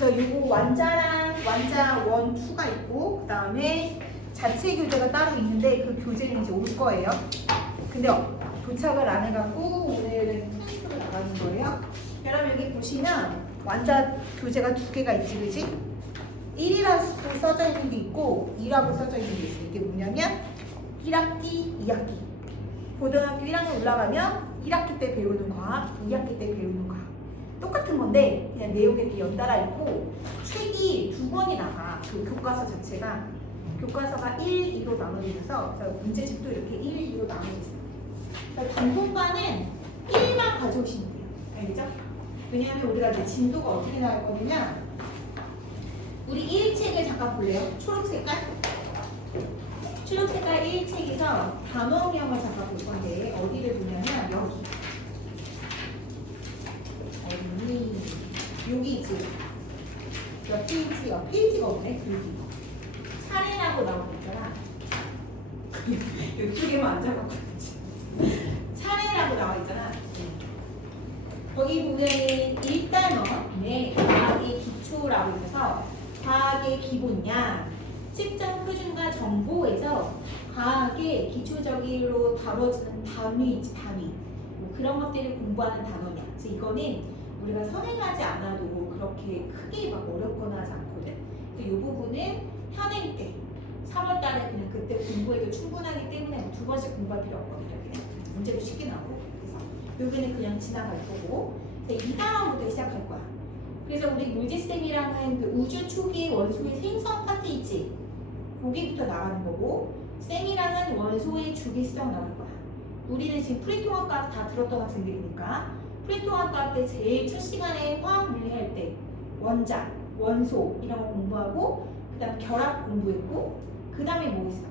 그래서 요거 완자랑 완자 1, 2가 있고 그 다음에 자체 교재가 따로 있는데 그 교재는 이제 올 거예요. 근데 도착을 안 해갖고 오늘은 프린트로 나가는 거예요. 여러분 여기 보시면 완자 교재가 2개가 있지, 그지? 1이라고 써져 있는 게 있고 2라고 써져 있는 게 있어요. 이게 뭐냐면 1학기, 2학기. 고등학교 1학년 올라가면 1학기 때 배우는 과학, 2학기 때 배우는 과학. 똑같은 건데 그냥 내용이 이렇게 연달아 있고 책이 2권이 나가. 그 교과서 자체가 교과서가 1, 2로 나눠져서 문제집도 이렇게 1, 2로 나눠져 있어요. 그러니까 당분간은 1만 가져오시면 돼요. 알겠죠? 왜냐하면 우리가 이제 진도가 어떻게 나갈 거냐면 우리 1책을 잠깐 볼래요? 초록색깔? 초록색깔 1책에서 단원형을 잠깐 볼 건데 어디를 보냐면 여기 어디니? 여기 있지? 몇 페이지? 페이지가 없네? 여기 차례라고 나오고 있잖아. 이쪽에만 앉아갖고 차례라고 나와 있잖아. 거기 보면은 1단원에 과학의 기초라고 있어서 과학의 기본량, 측정 표준과 정보에서 과학의 기초적으로 다뤄지는 단위이지 단위. 뭐 그런 것들을 공부하는 단원이야. 그래서 이거는 우리가 선행하지 않아도 그렇게 크게 막 어렵거나 하지 않거든. 이 부분은 현행 때 3월달에 그냥 그때 공부해도 충분하기 때문에 2번씩 공부할 필요 없거든요. 그냥 문제도 쉽게 나오고. 그래서 여기는 그냥 지나갈 거고 2단원부터 시작할 거야. 그래서 우리 물질쌤이랑은 그 우주 초기 원소의 생성 파트 있지? 거기부터 나가는 거고 쌤이랑은 원소의 주기성 나갈 거야. 우리는 지금 프리통합과학 다 들었던 학생들이니까 프리통합과학 때 제일 첫 시간에 화학 물리 할 때 원자, 원소 이런 거 공부하고 그 다음 결합 공부했고 그 다음에 뭐 있어?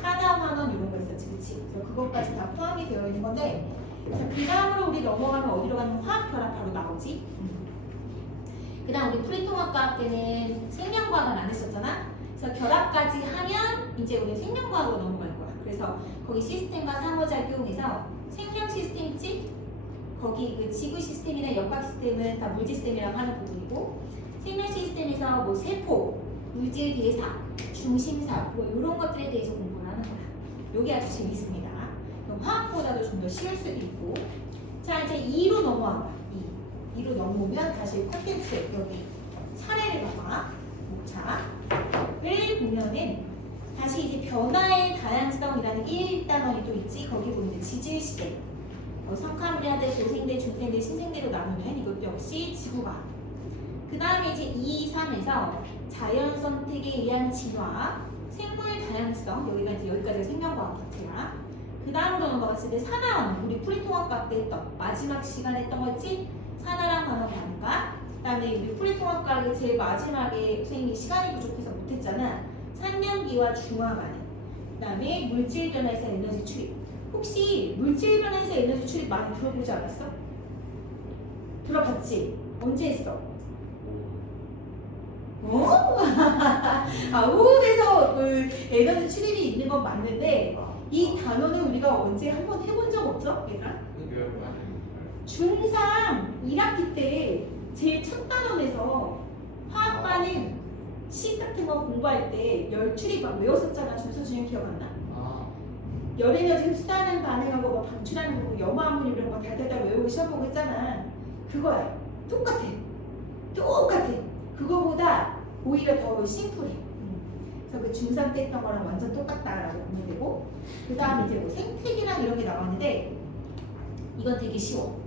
산화환원 이런 거 있었지, 그치? 그래서 그것까지 다 포함이 되어 있는 건데 자, 그 다음으로 우리 넘어가면 어디로 가면 화학 결합 바로 나오지? 그 다음 우리 프리통합과학 때는 생명과학은 안 했었잖아? 그래서 결합까지 하면 이제 우리 생명과학으로 넘어갈 거야. 그래서 거기 시스템과 상호작용해서 생명 시스템 있지? 거기 그 지구 시스템이나 역학 시스템은 다 물질 시스템이라고 하는 부분이고 생명 시스템에서 뭐 세포, 물질 대사, 중심사 뭐 이런 것들에 대해서 공부를 하는 거야. 여기 아주 재밌습니다. 화학보다도 좀 더 쉬울 수도 있고 자 이제 2로 넘어와 2로 넘어오면 다시 콘텐츠 여기 차례를 봐봐. 목차를 보면은 다시 이제 변화의 다양성이라는 1단원이 또 있지. 거기 보면 지질시대 석화물이하대, 고생대, 중생대, 신생대로 나누면 이것도 역시 지구과학. 그 다음에 이제 2, 3에서 자연 선택에 의한 진화, 생물 다양성 여기까지가 생명과학 파트야. 그 다음으로 넘어갔을 때 산화원, 우리 프리통합과학 때 했던 마지막 시간에 했던 거 있지? 산화랑 환원 반응과 그 다음에 우리 프리통합과학의 제일 마지막에 선생님이 시간이 부족해서 못했잖아. 산년기와 중화 반응 그 다음에 물질 변화에서 에너지 출입. 혹시 물질 변화에서 에너지 출입 많이 들어보지 않았어? 들어봤지? 언제 했어? 우울에서 그 에너지 출입이 있는 건 맞는데 이 단어는 우리가 언제 한번 해본 적 없죠? 얘가? 중3 1학기 때 제일 첫 단원에서 화학반은 시 같은 거 공부할 때 열출입 막 외웠었잖아. 준서준이 기억 안 나? 열에너지 흡수하는 반응하고 뭐 방출하는 거 염화물 이런 거 달달달 외우고 시험 보고 했잖아. 그거야. 똑같아. 그거보다 오히려 더 심플해. 그래서 그 중3 때 했던 거랑 완전 똑같다라고 보면 되고 그 다음에 이제 뭐 생태계랑 이런 게 나왔는데 이건 되게 쉬워.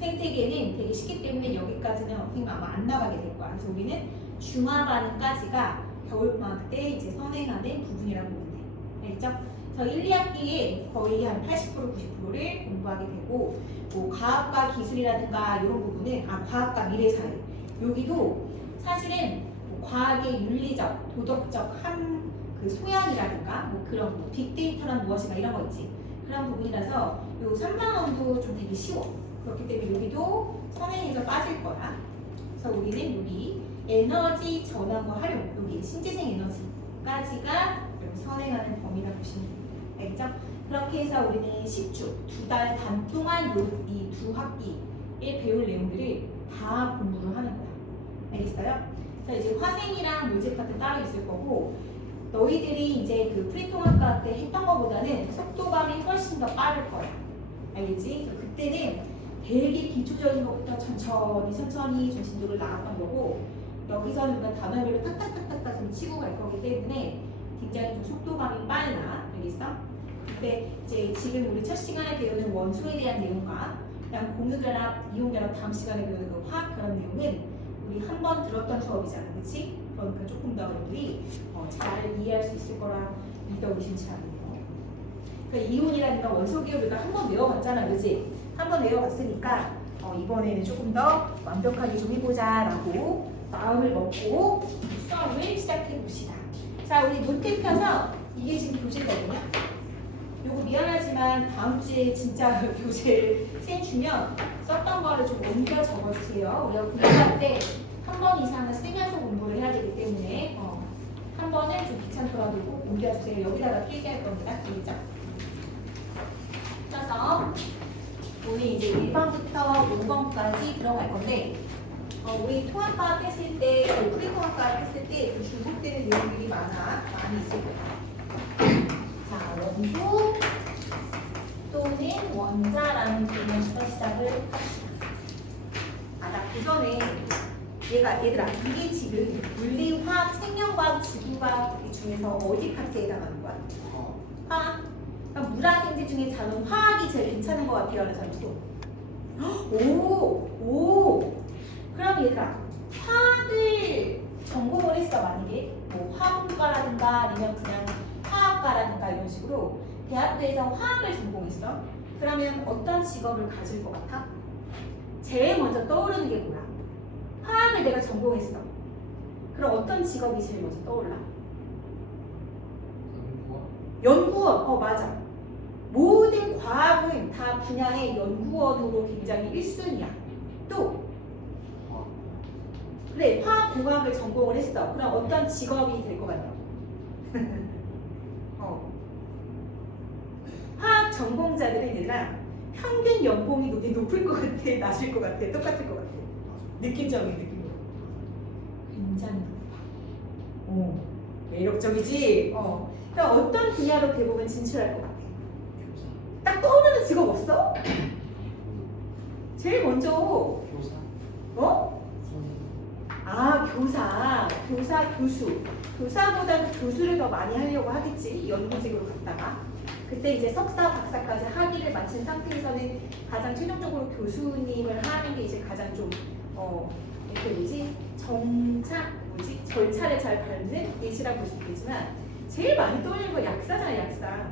생태계는 되게 쉽기 때문에 여기까지는 선생님 아마 안 나가게 될 거야. 그래서 우리는 중화 반응까지가 겨울방학 때 이제 선행하는 부분이라고 보면 돼. 알겠죠? 그래서 1, 2학기에 거의 한 80% 90%를 공부하게 되고 뭐 과학과 기술이라든가 이런 부분은 과학과 미래사회 여기도 사실은 뭐 과학의 윤리적, 도덕적 그 소양이라든가 뭐 그런 뭐 빅데이터란 무엇인가 이런 거 있지. 그런 부분이라서 요 3단원도 좀 되게 쉬워. 그렇기 때문에 여기도 선행해서 빠질 거야. 그래서 우리는 여기 에너지 전환과 활용, 여기 신재생 에너지까지가 선행하는 범위라고 보시면 됩니다. 알겠죠? 그렇게 해서 우리는 10주, 2달 반 동안 이 2학기에 배울 내용들을 다 공부를 하는 거야. 되겠어요? 그래서 이제 화생이랑 모집 파트 따로 있을 거고 너희들이 이제 그 프리통합과 때 했던 것보다는 속도감이 훨씬 더 빠를 거야. 알겠지? 그때는 되게 기초적인 것부터 천천히 중심도를 나갔던 거고 여기서는 우리가 단어별로 탁탁탁탁탁 좀 치고 갈 거기 때문에 굉장히 좀 속도감이 빨라. 알겠어? 근데 이제 지금 우리 첫 시간에 배우는 원소에 대한 내용과 그다음 공유결합, 이온결합 다음 시간에 배우는 그 화학결합 내용은 우리 한 번 들었던 수업이잖아. 그치? 그러니까 조금 더 여러분들이 잘 이해할 수 있을 거라 믿어 의심치 않네요. 그러니까 이온이라든가 원소 기호를 한 번 외워봤잖아. 그치? 한 번 외워봤으니까 이번에는 조금 더 완벽하게 좀 해보자 라고 마음을 먹고 수업을 시작해 봅시다. 자, 우리 노트 펴서 이게 지금 교재거든요. 요거 미안하지만 다음 주에 진짜 교재를 쌤 주면 썼던 거를 좀 옮겨 적어주세요. 우리가 공부할 때 한 번 이상은 쓰면서 공부를 해야 되기 때문에 한 번은 좀 귀찮더라도 꼭 옮겨주세요. 여기다가 필기할 겁니다. 알겠죠? 그래서 우리 이제 1번부터 5번까지 들어갈 건데 우리 통합과학 했을 때, 프리통합과학 했을 때 중복되는 내용들이 많이 있을 거예요. 자, 원소 또는 원자라는 개념부터 시작을 합시다. 나 그 전에 얘들아, 이게 지금 물리, 화학, 생명과학, 지구과학 중에서 어디 파트에 해당하는 거야? 화학? 그러니까 물화생지 중에 저는 화학이 제일 괜찮은 것 같아요 하는 사람도. 오! 그럼 얘들아, 화학을 전공을 했어. 만약에 뭐 화문과라든가 아니면 그냥 화학과라든가 이런 식으로 대학교에서 화학을 전공했어. 그러면 어떤 직업을 가질 것 같아? 제일 먼저 떠오르는 게 뭐야? 화학을 내가 전공했어. 그럼 어떤 직업이 제일 먼저 떠올라? 연구원. 맞아. 모든 과학은 다 분야의 연구원으로 굉장히 1순위야. 또 그래, 화학공학을 전공을 했어. 그럼 어떤 직업이 될 것 같냐? 화학 전공자들은 얘들아 평균 연봉이 높을 것 같아, 낮을 것 같아, 똑같을 것 같아. 느낌적인 느낌으로 굉장히 높아. 매력적이지? 그럼 어떤 분야로 대부분 진출할 것 같아? 딱 떠오르는 직업 없어? 제일 먼저 교사, 교수. 교사보다는 교수를 더 많이 하려고 하겠지. 연구직으로 갔다가. 그때 이제 석사, 박사까지 학위를 마친 상태에서는 가장 최종적으로 교수님을 하는 게 이제 가장 좀 절차를 잘 밟는 예시라고 볼 수 있겠지만 제일 많이 떠올리는 건 약사잖아, 약사.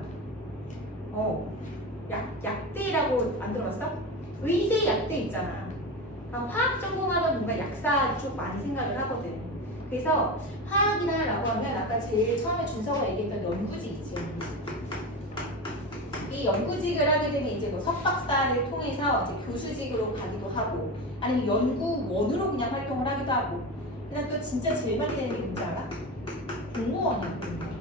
약대라고 안 들어봤어? 의대 약대 있잖아. 화학 전공하면 뭔가 약사 쪽 많이 생각을 하거든. 그래서 화학이나라고 하면 아까 제일 처음에 준서가 얘기했던 연구직 있지, 연구직. 이 연구직을 하게 되면 이제 뭐 석박사를 통해서 이제 교수직으로 가기도 하고 아니면 연구원으로 그냥 활동을 하기도 하고 그다음 또 진짜 제일 많이 되는 게 뭔지 알아? 공무원이야, 공무원.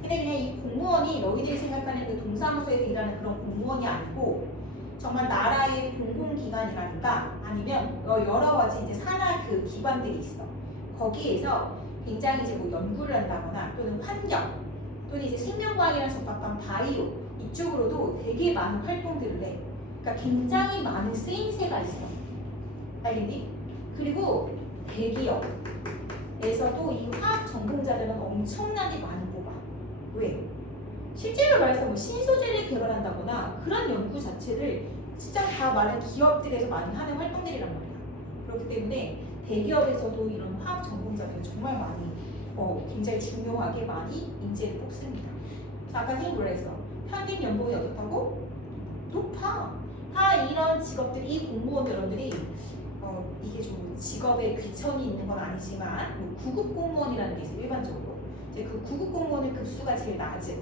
근데 그냥 이 공무원이 너희들이 생각하는 그 동사무소에서 일하는 그런 공무원이 아니고 정말 나라의 공공기관이라든가 아니면 여러 가지 이제 산하 그 기관들이 있어. 거기에서 굉장히 이제 뭐 연구를 한다거나 또는 환경 또는 이제 생명과학이랑 접합한 바이오 이쪽으로도 되게 많은 활동들을 해. 그러니까 굉장히 많은 쓰임새가 있어. 알겠니? 그리고 대기업에서도 이 화학 전공자들은 엄청나게 많이 뽑아. 왜? 실제로 말해서 뭐 신소재를 개발한다거나 그런 연구 자체를 진짜 다 많은 기업들에서 많이 하는 활동들이란 말이야. 그렇기 때문에 대기업에서도 이런 화학 전공자들은 정말 많이 굉장히 중요하게 많이 인재를 뽑습니다. 자, 아까 선생님 뭐라 했어? 평균 연봉이 어떻다고? 높아. 다 이런 직업들, 이 공무원 여러분들이 이게 좀 직업에 귀천이 있는 건 아니지만 뭐 구급 공무원이라는 게 있어요. 일반적으로 이제 그 구급 공무원의 급수가 제일 낮은,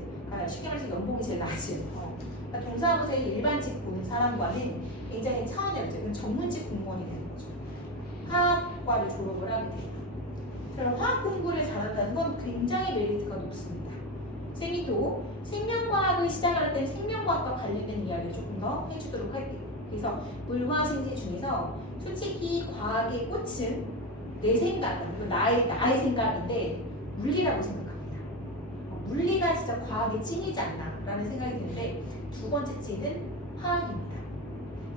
쉽게 말해서 연봉이 제일 낮은. 그러니까 동사무소에 일반직 보는 사람과는 굉장히 차원이 없죠. 전문직 공무원이 되는 거죠. 화학과를 졸업을 하게 돼요. 그럼 화학 공부를 잘한다는 건 굉장히 메리트가 높습니다. 쌤이 또 생명과학을 시작할 때 생명과학과 관련된 이야기를 조금 더 해주도록 할게요. 그래서 물화생지 중에서 솔직히 과학의 꽃은 내 생각, 나의 생각인데 물리라고 생각합니다. 물리가 진짜 과학의 찐이지 않나라는 생각이 드는데 두 번째 찐은 화학입니다.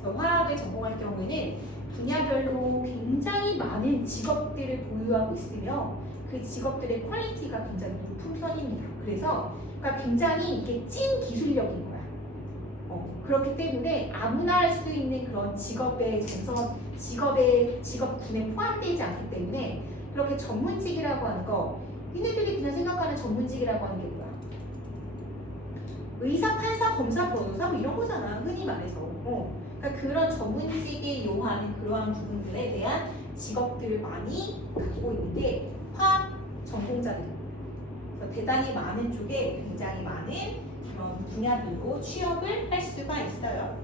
그래서 화학을 전공할 경우에는 분야별로 굉장히 많은 직업들을 보유하고 있으며 그 직업들의 퀄리티가 굉장히 높은 편입니다. 그래서 그러니까 굉장히 이게 찐 기술력인 거야. 그렇기 때문에 아무나 할 수 있는 그런 직업의 전선, 직업군에 포함되지 않기 때문에 그렇게 전문직이라고 하는 거, 얘네들이 그냥 생각하는 전문직이라고 하는 게 뭐야? 의사, 판사, 검사, 변호사 뭐 이런 거잖아, 흔히 말해서. 그러니까 그런 전문직에 요하는 그러한 부분들에 대한 직업들을 많이 갖고 있는데 화학 전공자들, 대단히 많은 쪽에 굉장히 많은 그런 분야별로 취업을 할 수가 있어요.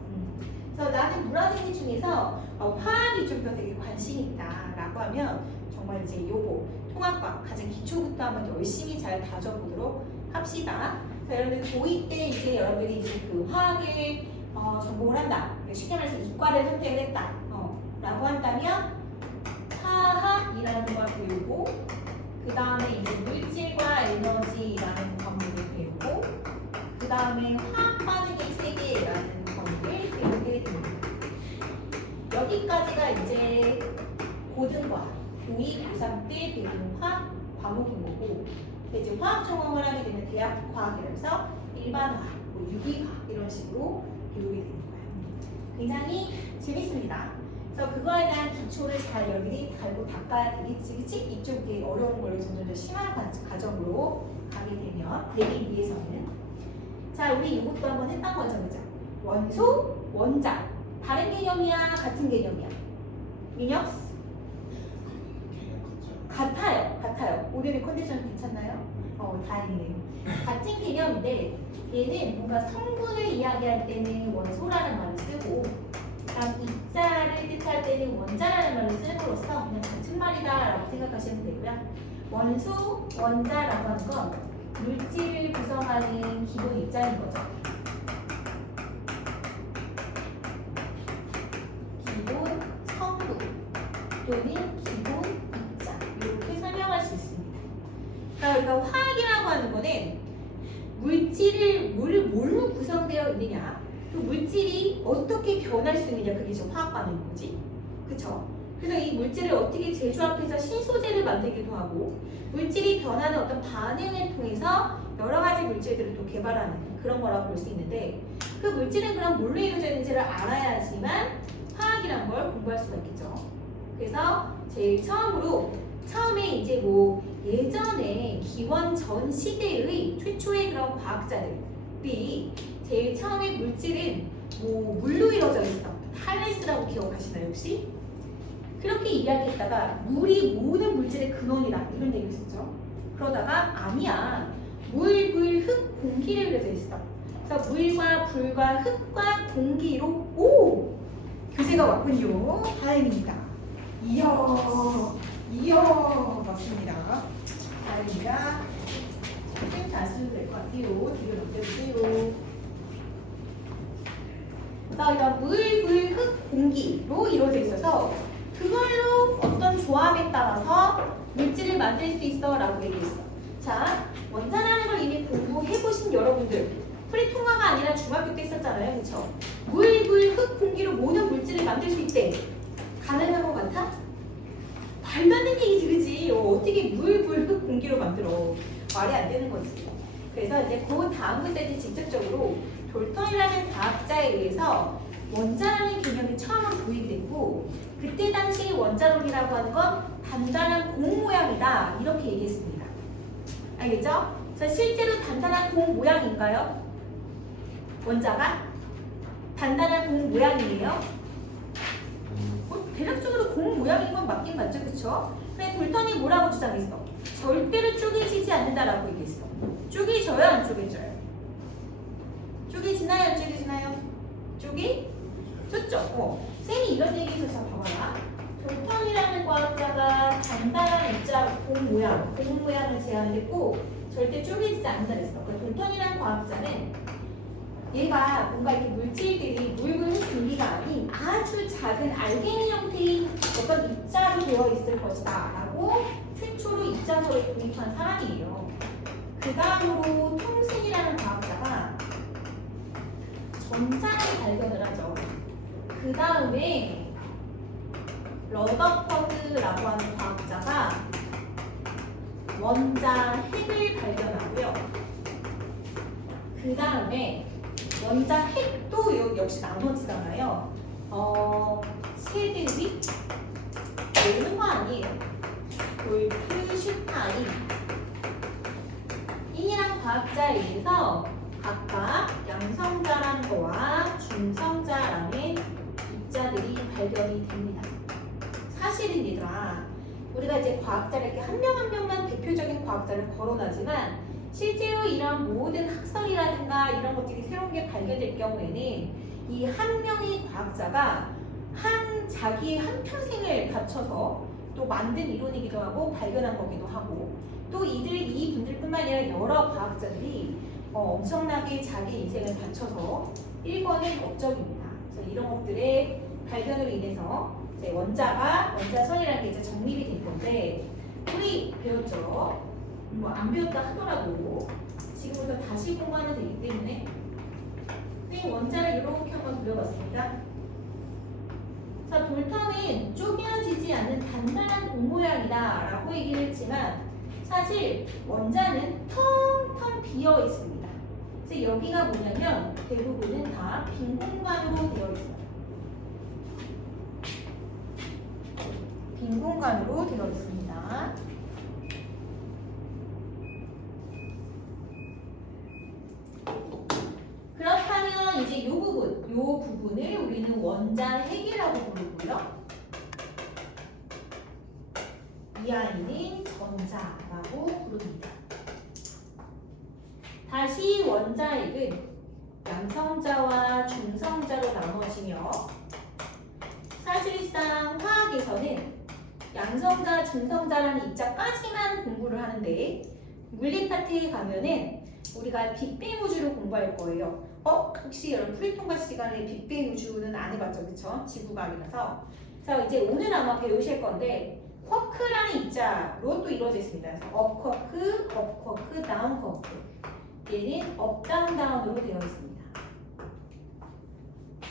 그래서 나는 물화생리 중에서 화학이 좀 더 되게 관심 있다라고 하면 정말 이제 요거 통합과학 가장 기초부터 한번 열심히 잘 다져보도록 합시다. 자, 여러분들 고2 때 이제 여러분들이 이제 그 화학을 전공을 한다. 쉽게 말해서 이과를 선택을 했다. 라고 한다면 화학이라는 걸 배우고 그 다음에 이제 물질과 에너지라는 과목을 배우고 그 다음에 화학 반응의 세계라는 과목을 배우게 됩니다. 여기까지가 이제 고등과학, 고2, 고3 때 배우는 화학 과목인 거고 이제 화학 전공을 하게 되면 대학 과학이라서 일반 화학, 유기과학 이런 식으로 배우게 되는 거예요. 굉장히 재밌습니다. 그래서 그거에 대한 기초를 잘 여러분이 달고 닦아야 되겠지, 그치? 이쪽이 어려운 걸 점점 더 심한 과정으로 가게 되면 되기 위해서는 자, 우리 이것도 한번 했던 거죠, 그죠? 원소, 원자 다른 개념이야, 같은 개념이야? 민혁스? 같아요. 오늘의 컨디션 괜찮나요? 다행이네요. 같은 개념인데 얘는 뭔가 성분을 이야기할 때는 원소라는 말을 쓰고 입자를 뜻할 때는 원자라는 말을 쓰는으로써 그냥 같은 말이다 라고 생각하시면 되고요. 원소, 원자라고 하는 건 물질을 구성하는 기본 입자인 거죠. 기본 성분 또는 기본 입자 이렇게 설명할 수 있습니다. 그러니까 화학이라고 하는 거는 물질을 뭘로 구성되어 있느냐, 그 물질이 어떻게 변할 수 있느냐, 그게 지금 화학 반응인 거지, 그쵸? 그래서 이 물질을 어떻게 재조합해서 신소재를 만들기도 하고 물질이 변하는 어떤 반응을 통해서 여러 가지 물질들을 또 개발하는 그런 거라고 볼 수 있는데 그 물질은 그럼 뭘로 이루어져 있는지를 알아야지만 화학이란 걸 공부할 수가 있겠죠. 그래서 제일 처음에 이제 예전에 기원 전 시대의 최초의 그런 과학자들이 제일 처음에 물질은 물로 이루어져 있어. 탈레스라고 기억하시나요 혹시? 그렇게 이야기했다가 물이 모든 물질의 근원이다 이런 얘기를 했었죠. 그러다가 아니야, 물, 불, 흙, 공기를 이루어져 있어. 그래서 물과 불과 흙과 공기로 교재가 왔군요. 다행입니다. 이야 맞습니다. 다행입니다. 펜 다 쓰셔도 될 것 같아요. 뒤로 넘겨주세요. 자, 이런 물, 불, 흙, 공기로 이루어져 있어서 그걸로 어떤 조합에 따라서 물질을 만들 수 있어 라고 얘기했어. 자, 원자라는 걸 이미 공부해보신 여러분들 프리통화가 아니라 중학교 때 있었잖아요, 그쵸? 물, 불, 흙, 공기로 모든 물질을 만들 수 있대. 가능한 것 같아? 말도 안 되는 얘기지, 그치? 어떻게 물, 불, 흙, 공기로 만들어? 말이 안 되는 거지. 그래서 이제 그 다음 문제는 직접적으로 돌턴이라는 과학자에 의해서 원자라는 개념이 처음으로 도입됐고 그때 당시 원자론이라고 하는 건 단단한 공 모양이다 이렇게 얘기했습니다. 알겠죠? 자, 실제로 단단한 공 모양인가요? 원자가? 단단한 공 모양이에요? 대략적으로 공 모양인 건 맞긴 맞죠, 그쵸? 근데 돌턴이 뭐라고 주장했어? 절대로 쪼개지지 않는다라고 얘기했어. 쪼개져요, 안 쪼개져요? 쪼개지나요, 안 쪼개지나요? 쪼개졌죠? 쌤이 이런 얘기 있어서 봐봐라. 돌턴이라는 과학자가 단단한 입자 공 모양을 제안을 했고 절대 쪼개지지 않는다 그랬어. 그러니까 돌턴이라는 과학자는 얘가 뭔가 이렇게 물질들이 묽은 분리가 아닌 아주 작은 알갱이 형태의 어떤 입자로 되어 있을 것이다 라고 최초로 입자설을 도입한 사람이에요. 그 다음으로 톰슨이라는 과학자가 전자를 발견을 하죠. 그 다음에 러더퍼드라고 하는 과학자가 원자핵을 발견하고요. 그 다음에 원자핵도 역시 나눠지잖아요. 체드윅, 르환이에요. 골프슈타인 이랑 과학자에 의해서 각각 양성자라는 거와 중성자라는 입자들이 발견이 됩니다. 사실은 얘들아, 우리가 이제 과학자를 이렇게 한 명 한 명만 대표적인 과학자를 거론하지만 실제로 이런 모든 학설이라든가 이런 것들이 새로운 게 발견될 경우에는 이 한 명의 과학자가 자기의 한평생을 바쳐서 또 만든 이론이기도 하고 발견한 거기도 하고 또 이분들뿐만 아니라 여러 과학자들이 엄청나게 자기 인생을 바쳐서 일궈낸 업적입니다. 그래서 이런 것들의 발견으로 인해서 이제 원자선이라는 게 이제 정립이 된 건데 우리 배웠죠? 뭐 안 배웠다 하더라도 지금부터 다시 공부하면 되기 때문에 원자를 이렇게 한번 그려봤습니다. 자, 돌턴은 쪼개어지지 않는 단단한 공 모양이다 라고 얘기를 했지만 사실 원자는 텅텅 비어 있습니다. 그래서 여기가 뭐냐면 대부분은 다 빈 공간으로 되어 있어요. 빈 공간으로 되어 있습니다. 그렇다면 이제 이 부분을 우리는 원자핵이라고 부르고요. 이 아이는 전자라고 부릅니다. 다시 원자핵은 양성자와 중성자로 나눠지며 사실상 화학에서는 양성자, 중성자라는 입자까지만 공부를 하는데 물리 파트에 가면은 우리가 빅뱅 우주를 공부할 거예요. 혹시 여러분 프리톤과 시간에 빅뱅 우주는 안 해봤죠, 그쵸? 지구과학이라서. 자, 이제 오늘 아마 배우실 건데 쿼크라는 입자로 또 이루어져 있습니다. 그래서 업 쿼크, 다운 쿼크. 얘는 업, 다운, 다운으로 되어 있습니다.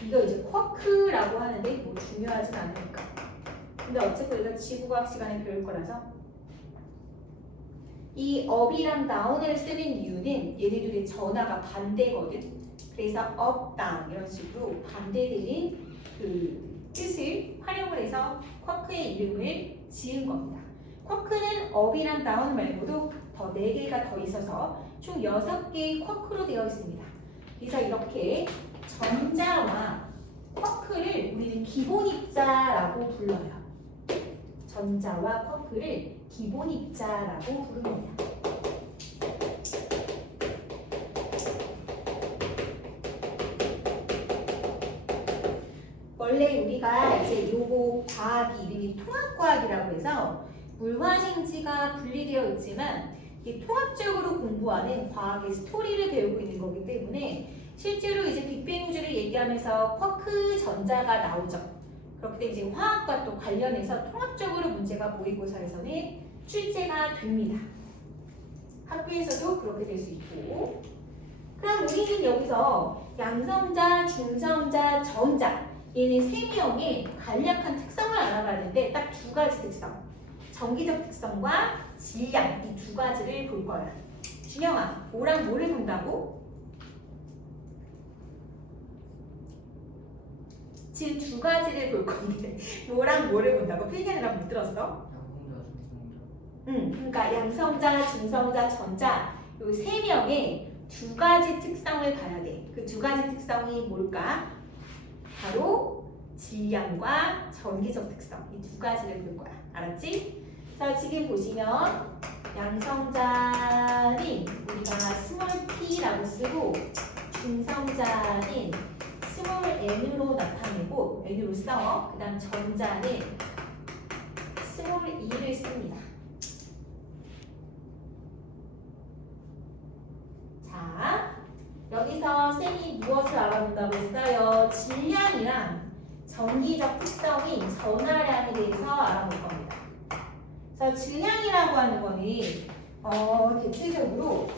이거 이제 쿼크라고 하는데 뭐 중요하진 않으니까. 근데 어쨌든 이거 지구과학 시간에 배울 거라서 이 업이랑 다운을 쓰는 이유는 얘네들의 전하가 반대거든. 그래서 업, 다운 이런 식으로 반대되는 그 뜻을 활용을 해서 쿼크의 이름을 지은 겁니다. 쿼크는 업이랑 다운 말고도 더 4개가 더 있어서 총 6개의 쿼크로 되어 있습니다. 그래서 이렇게 전자와 쿼크를 우리는 기본 입자라고 불러요. 전자와 쿼크를 기본 입자라고 부릅니다. 원래 우리가 이제 요거 과학 이름이 통합과학이라고 해서 물화생지가 분리되어 있지만 이 통합적으로 공부하는 과학의 스토리를 배우고 있는 거기 때문에 실제로 이제 빅뱅 우주를 얘기하면서 쿼크 전자가 나오죠. 그렇기 때문에 이제 화학과 또 관련해서 통합적으로 문제가 모의고사에서는 출제가 됩니다. 학교에서도 그렇게 될 수 있고. 그럼 우리는 여기서 양성자, 중성자, 전자 얘네 3명의 간략한 특성을 알아봤는데 딱 2가지 특성. 전기적 특성과 질량 이 2가지를 볼 거야. 준영아, 뭐랑 뭐를 본다고? 지금 2가지를 볼 건데 뭐랑 뭐를 본다고? 필기하느라 못 들었어? 그러니까 양성자, 중성자, 전자 이 3명의 2가지 특성을 봐야 돼. 그 2가지 특성이 뭘까? 바로 질량과 전기적 특성 이 2가지를 볼 거야. 알았지? 자, 지금 보시면 양성자는 우리가 스몰 p라고 쓰고 중성자는 스몰 n으로 나타내고 n으로 써. 그 다음 전자는 스몰 e를 씁니다. 자, 여기서 쌤이 무엇 알아본다고 했어요? 질량이랑 전기적 특성인 전하량에 대해서 알아볼 겁니다. 그래서 질량이라고 하는 거는 대체적으로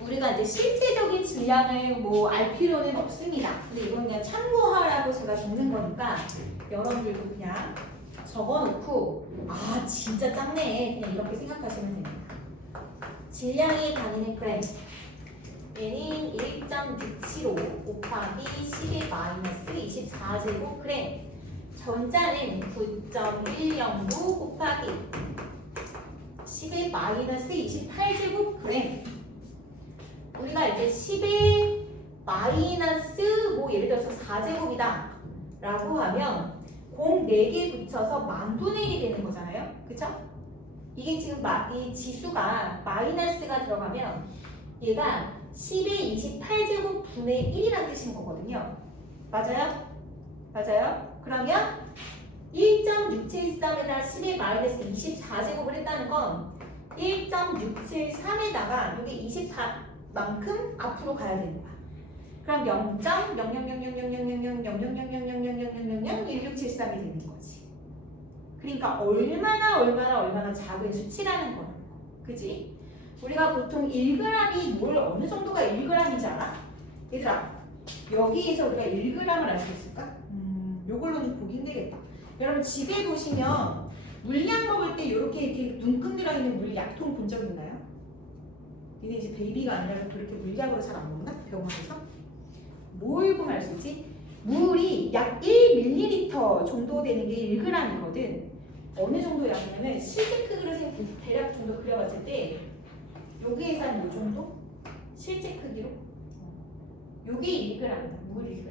우리가 이제 실제적인 질량을 뭐 알 필요는 없습니다. 근데 이건 그냥 참고하라고 제가 적는 거니까 여러분들도 그냥 적어놓고 아 진짜 작네 그냥 이렇게 생각하시면 됩니다. 질량이 다니는 그램 얘는 1.675 곱하기 10의 마이너스 24제곱그램 전자는 9.109 곱하기 10의 마이너스 28제곱그램 우리가 이제 10의 마이너스 뭐 예를 들어서 4제곱이다 라고 하면 공 4개 붙여서 만분의 1이 되는 거잖아요. 그쵸? 이게 지금 이 지수가 마이너스가 들어가면 얘가 10의 28제곱 분의 1이라는 뜻인 거거든요. 맞아요? 맞아요? 그러면 1.673에다 10의 마이너스 24제곱을 했다는 건 1.673에다가 이게 24만큼 앞으로 가야 되는 거야. 그럼 0.000000000000000001673이 되는 거지. 그러니까 얼마나 작은 수치라는 거야. 그지? 우리가 보통 1g이 뭘 어느 정도가 1g인지 알아? 얘들아 여기에서 우리가 1g을 알 수 있을까? 요걸로 좀 보기 힘들겠다. 여러분 집에 보시면 물약 먹을 때 이렇게 눈금 들어있는 물약통 본 적 있나요? 니네 이제 베이비가 아니라 그렇게 물약으로 잘 안 먹나? 병원에서? 뭘 보면 알 수 있지? 물이 약 1ml 정도 되는 게 1g이거든. 어느 정도 양이냐면 실제 크기로 대략 정도 그려봤을 때 여기에서 한 요 정도? 실제 크기로? 요게 1g이다. 물 1g.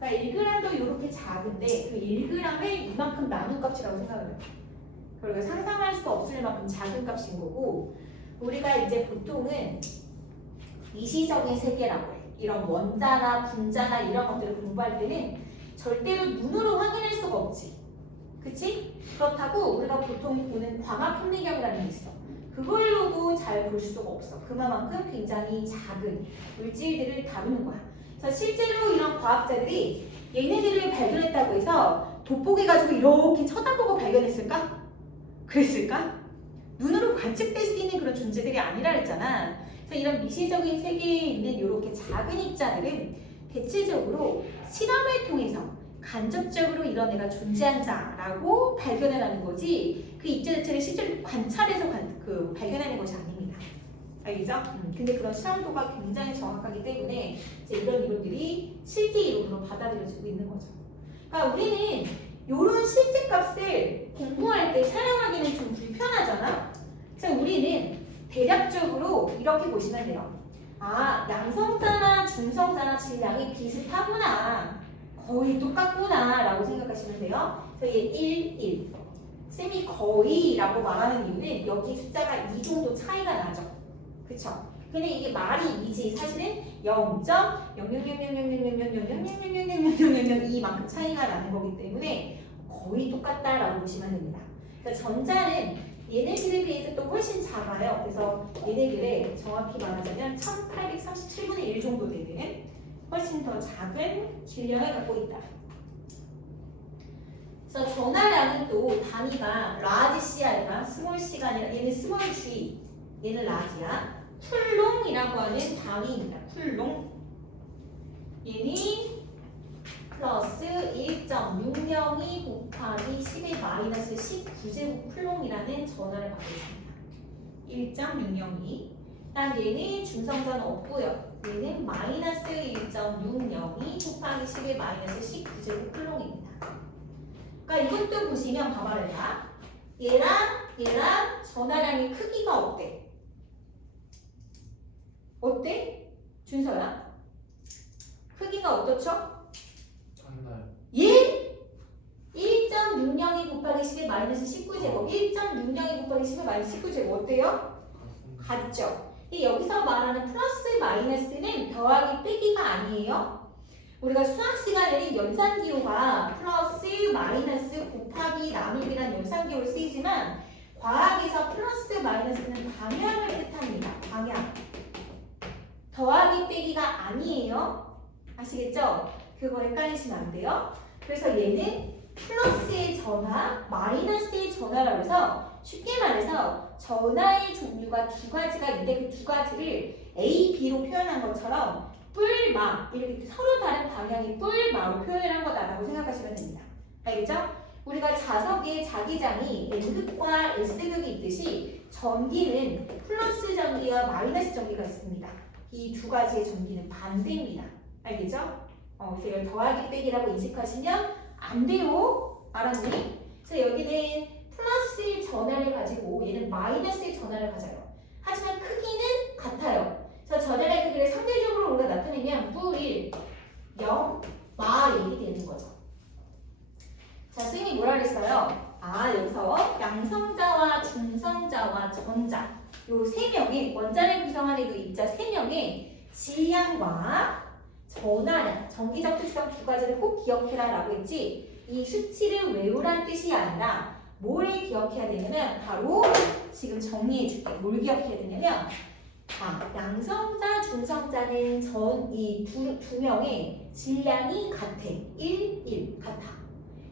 그러니까 1g도 이렇게 작은데 그 1g을 이만큼 나눈 값이라고 생각을 해요. 그리고 상상할 수 없을 만큼 작은 값인 거고 우리가 이제 보통은 이시적인 세계라고 해. 이런 원자나 분자나 이런 것들을 공부할 때는 절대로 눈으로 확인할 수가 없지. 그치? 그렇다고 우리가 보통 보는 광학현미경이라는 게 있어. 그걸로도 잘 볼 수가 없어. 그만큼 굉장히 작은 물질들을 다루는 거야. 그래서 실제로 이런 과학자들이 얘네들을 발견했다고 해서 돋보기 가지고 이렇게 쳐다보고 발견했을까? 그랬을까? 눈으로 관측될 수 있는 그런 존재들이 아니라 그랬잖아. 그래서 이런 미시적인 세계에 있는 이렇게 작은 입자들은 대체적으로 실험을 통해서 간접적으로 이런 애가 존재한다라고 발견해라는 거지 그 입자 자체를 실제로 관찰해서 발견하는 것이 아닙니다. 알겠죠? 근데 그런 실험도가 굉장히 정확하기 때문에 이제 이런 이론들이 실제 이론으로 받아들여지고 있는 거죠. 그러니까 우리는 이런 실제 값을 공부할 때 사용하기는 좀 불편하잖아. 그래서 우리는 대략적으로 이렇게 보시면 돼요. 아, 양성자나 중성자나 질량이 비슷하구나. 거의 똑같구나 라고 생각하시면 돼요. 그래서 얘 1, 1. 쌤이 거의라고 말하는 이유는 여기 숫자가 2 정도 차이가 나죠. 그쵸? 근데 이게 말이 이지 사실은 0.000000000000000000000 이만큼 차이가 나는 거기 때문에 거의 똑같다라고 보시면 됩니다. 그러니까 전자는 얘네들에 비해서 또 훨씬 작아요. 그래서 얘네들의 정확히 말하자면 1837분의 1 정도 되는 훨씬 더 작은 질량을 갖고 있다. 그래서 전하량은 또 단위가 라지 C가 아니라 스몰 C가 아니라 얘는 스몰 G, 얘는 라지야. 쿨롱이라고 하는 단위입니다. 쿨롱. 얘는 플러스 1.602 곱하기 10의 마이너스 19제곱 쿨롱이라는 전하를 갖고 있습니다. 1.602. 그다음 얘는 중성자는 없고요. 얘는 마이너스 1.602 곱하기 10의 마이너스 19제곱 쿨롱입니다. 그러니까 이것도 보시면 봐봐라. 얘랑 전하량의 크기가 어때? 어때? 준서야? 크기가 어떻죠? 작나요? 얘 1.602 곱하기 10의 마이너스 19제곱 1.602 곱하기 10의 마이너스 19제곱 어때요? 같죠? 여기서 말하는 플러스 마이너스는 더하기 빼기가 아니에요. 우리가 수학 시간에는 연산기호가 플러스 마이너스 곱하기 나누기란 연산기호를 쓰이지만 과학에서 플러스 마이너스는 방향을 뜻합니다. 방향. 더하기 빼기가 아니에요. 아시겠죠? 그거 헷갈리시면 안 돼요. 그래서 얘는 플러스의 전화, 마이너스의 전화라고 해서 쉽게 말해서 전화의 종류가 두 가지가 있는데 그 두 가지를 A, B로 표현한 것처럼 뿔마, 이렇게 서로 다른 방향의 뿔마로 표현을 한 거다라고 생각하시면 됩니다. 알겠죠? 우리가 자석의 자기장이 N극과 S극이 있듯이 전기는 플러스 전기와 마이너스 전기가 있습니다. 이 두 가지의 전기는 반대입니다. 알겠죠? 그래서 이걸 더하기 빼기라고 인식하시면 안 돼요. 알았니? 그래서 여기는 플러스의 전하를 가지고 얘는 마이너스의 전하를 가져요. 하지만 크기는 같아요. 그래서 전하의 크기를 상대적으로 우리가 나타내면 뿔, 0, 마 이렇게 되는 거죠. 자, 선생님이 뭐라 그랬어요? 여기서 양성자와 중성자와 전자 요 세 명의 원자를 구성하는 그 입자 세 명의 질량과 전하량, 전기적 특성 두 가지를 꼭 기억해라 라고 했지 이 수치를 외우란 뜻이 아니라 뭘 기억해야 되냐면 바로 지금 정리해 줄게. 뭘 기억해야 되냐면 양성자, 중성자는 이 두 명의 질량이 같아. 1, 1 같아.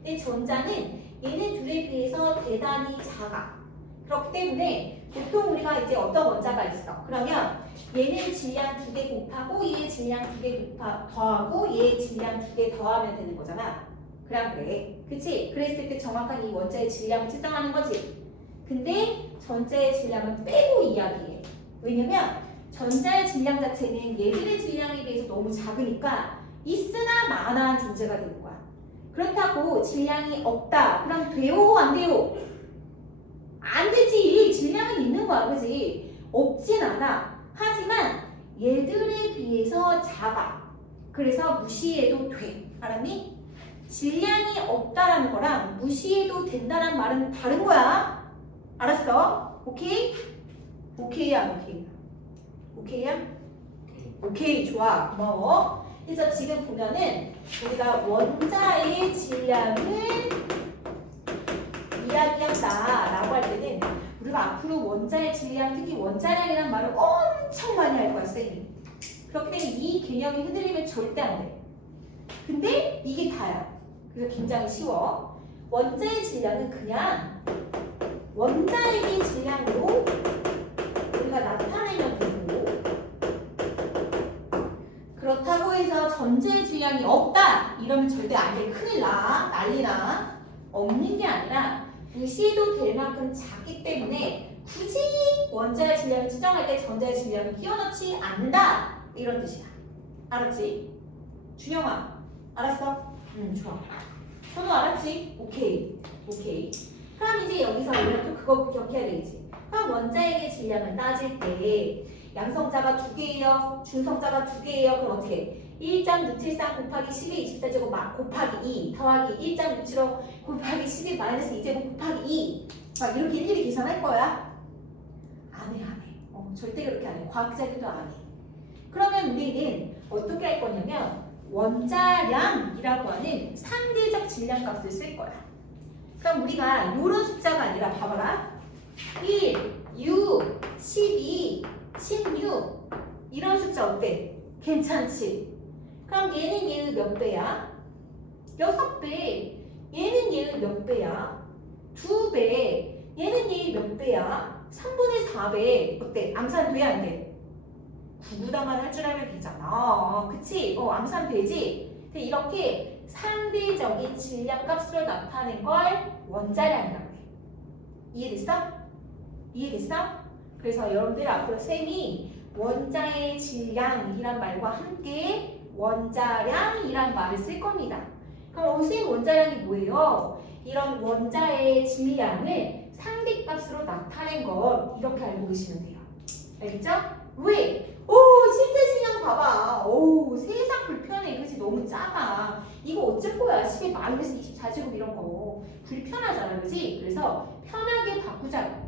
근데 전자는 얘네 둘에 비해서 대단히 작아. 그렇기 때문에 보통 우리가 이제 어떤 원자가 있어. 그러면 얘는 질량 2개 곱하고 얘 질량 2개 더하고 얘 질량 2개 더하면 되는 거잖아. 그래. 그치? 그랬을 때 정확한 이 원자의 질량을 측정하는 거지. 근데 전자의 질량은 빼고 이야기해. 왜냐면 전자의 질량 자체는 얘들의 질량에 비해서 너무 작으니까 있으나 마나한 존재가 되는 거야. 그렇다고 질량이 없다. 그럼 돼요? 안 돼요? 안 되지. 질량은 있는 거야. 그지? 없진 않아. 하지만 얘들에 비해서 작아. 그래서 무시해도 돼. 알았니? 질량이 없다라는 거랑 무시해도 된다는 말은 다른 거야. 알았어? 오케이? 오케이야, 오케이. 오케이야? 오케이, 좋아. 고마워. 그래서 지금 보면은 우리가 원자의 질량을 이야기한다라고 할 때는 우리가 앞으로 원자의 질량, 특히 원자량이라는 말을 엄청 많이 할 거야, 쌤이. 그렇기 때문에 이 개념이 흔들리면 절대 안 돼. 근데 이게 다야. 그래서 굉장히 쉬워. 원자의 질량은 그냥 원자의 질량으로 우리가 나타내면 되고 그렇다고 해서 전자의 질량이 없다 이러면 절대 안 돼. 큰일 나. 난리 나. 없는 게 아니라 무시해도 될 만큼 작기 때문에 굳이 원자의 질량을 측정할 때 전자의 질량을 끼워넣지 않는다 이런 뜻이야. 알았지? 준영아 알았어? 좋아. 선우 알았지? 오케이. 그럼 이제 여기서 우리가 또 그거 기억해야 되겠지. 그럼 원자의 질량을 따질 때 양성자가 2개예요. 중성자가 2개예요. 그럼 어떻게? 1.673 곱하기 10의 24제곱 곱하기 2 더하기 1.675 곱하기 10의 마이너스 2제곱 곱하기 2 막 이렇게 일일이 계산할 거야? 안 해. 절대 그렇게 안 해. 과학자들도 안 해. 그러면 우리는 어떻게 할 거냐면 원자량이라고 하는 상대적 질량 값을 쓸 거야. 그럼 우리가 이런 숫자가 아니라 봐봐라. 1, 6, 12, 16 이런 숫자 어때? 괜찮지? 그럼 얘는 몇 배야? 6배. 얘는 몇 배야? 2배. 얘는 몇 배야? 3분의 4배. 어때? 암산 돼? 안 돼? 구구다만 할 줄 알면 되잖아. 그치? 암산 되지? 근데 이렇게 상대적인 질량 값으로 나타낸 걸 원자량이라고 해. 이해됐어? 그래서 여러분들 앞으로 쌤이 원자의 질량이란 말과 함께 원자량이란 말을 쓸 겁니다. 그럼 선생님 원자량이 뭐예요? 이런 원자의 질량을 상대값으로 나타낸 것 이렇게 알고 계시면 돼요. 알겠죠? 왜? 실제 질량 봐봐. 세상 불편해. 그치? 너무 작아. 이거 어쩔 거야? 10의 마이너스 24제곱 이런 거. 불편하잖아. 그치? 그래서 편하게 바꾸자고.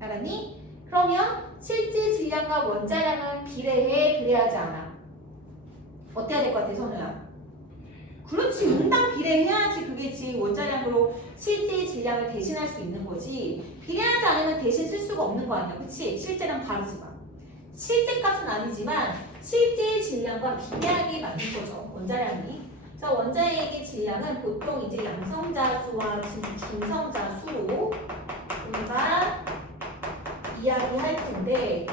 알았니? 그러면 실제 질량과 원자량은 비례해? 비례하지 않아? 어때야 될 것 같아, 선우야? 그렇지. 응당 비례해야지 그게 지금 원자량으로 실제 질량을 대신할 수 있는 거지. 비례하지 않으면 대신 쓸 수가 없는 거 아니야. 그치? 실제랑 다르지만. 실제 값은 아니지만 실제 질량과 비례하게 만든 거죠. 원자량이. 그래서 원자액의 질량은 보통 이제 양성자수와 중성자수로 우리가 이야기할 텐데,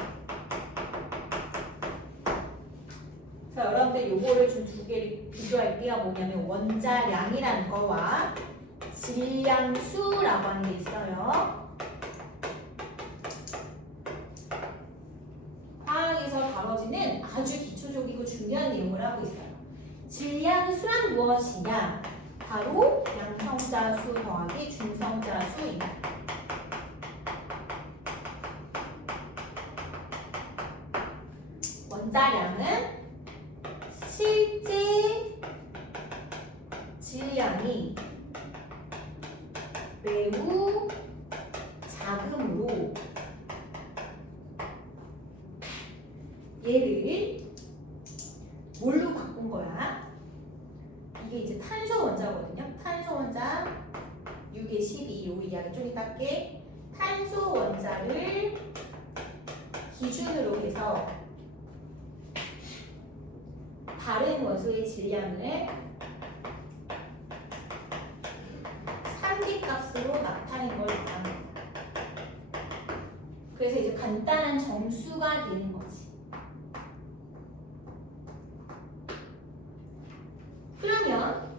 자, 여러분들 요거를 좀 두 개를 비교할게요. 뭐냐면 원자량이라는 거와 질량수라고 하는 게 있어요. 화학에서 다뤄지는 아주 기초적이고 중요한 내용을 하고 있어요. 질량수란 무엇이냐? 바로 양성자수 더하기 중성자수입니다. 원자량은 실제 질량이 매우 작으므로 얘를 뭘로 바꾼 거야? 이게 이제 탄소 원자거든요. 탄소 원자 6에 12, 요 이야기 좀 이따 할게. 탄소 원자를 기준으로 해서 다른 원소의 질량을 상기값으로 나타낸 걸 말합니다. 그래서 이제 간단한 정수가 되는 거지. 그러면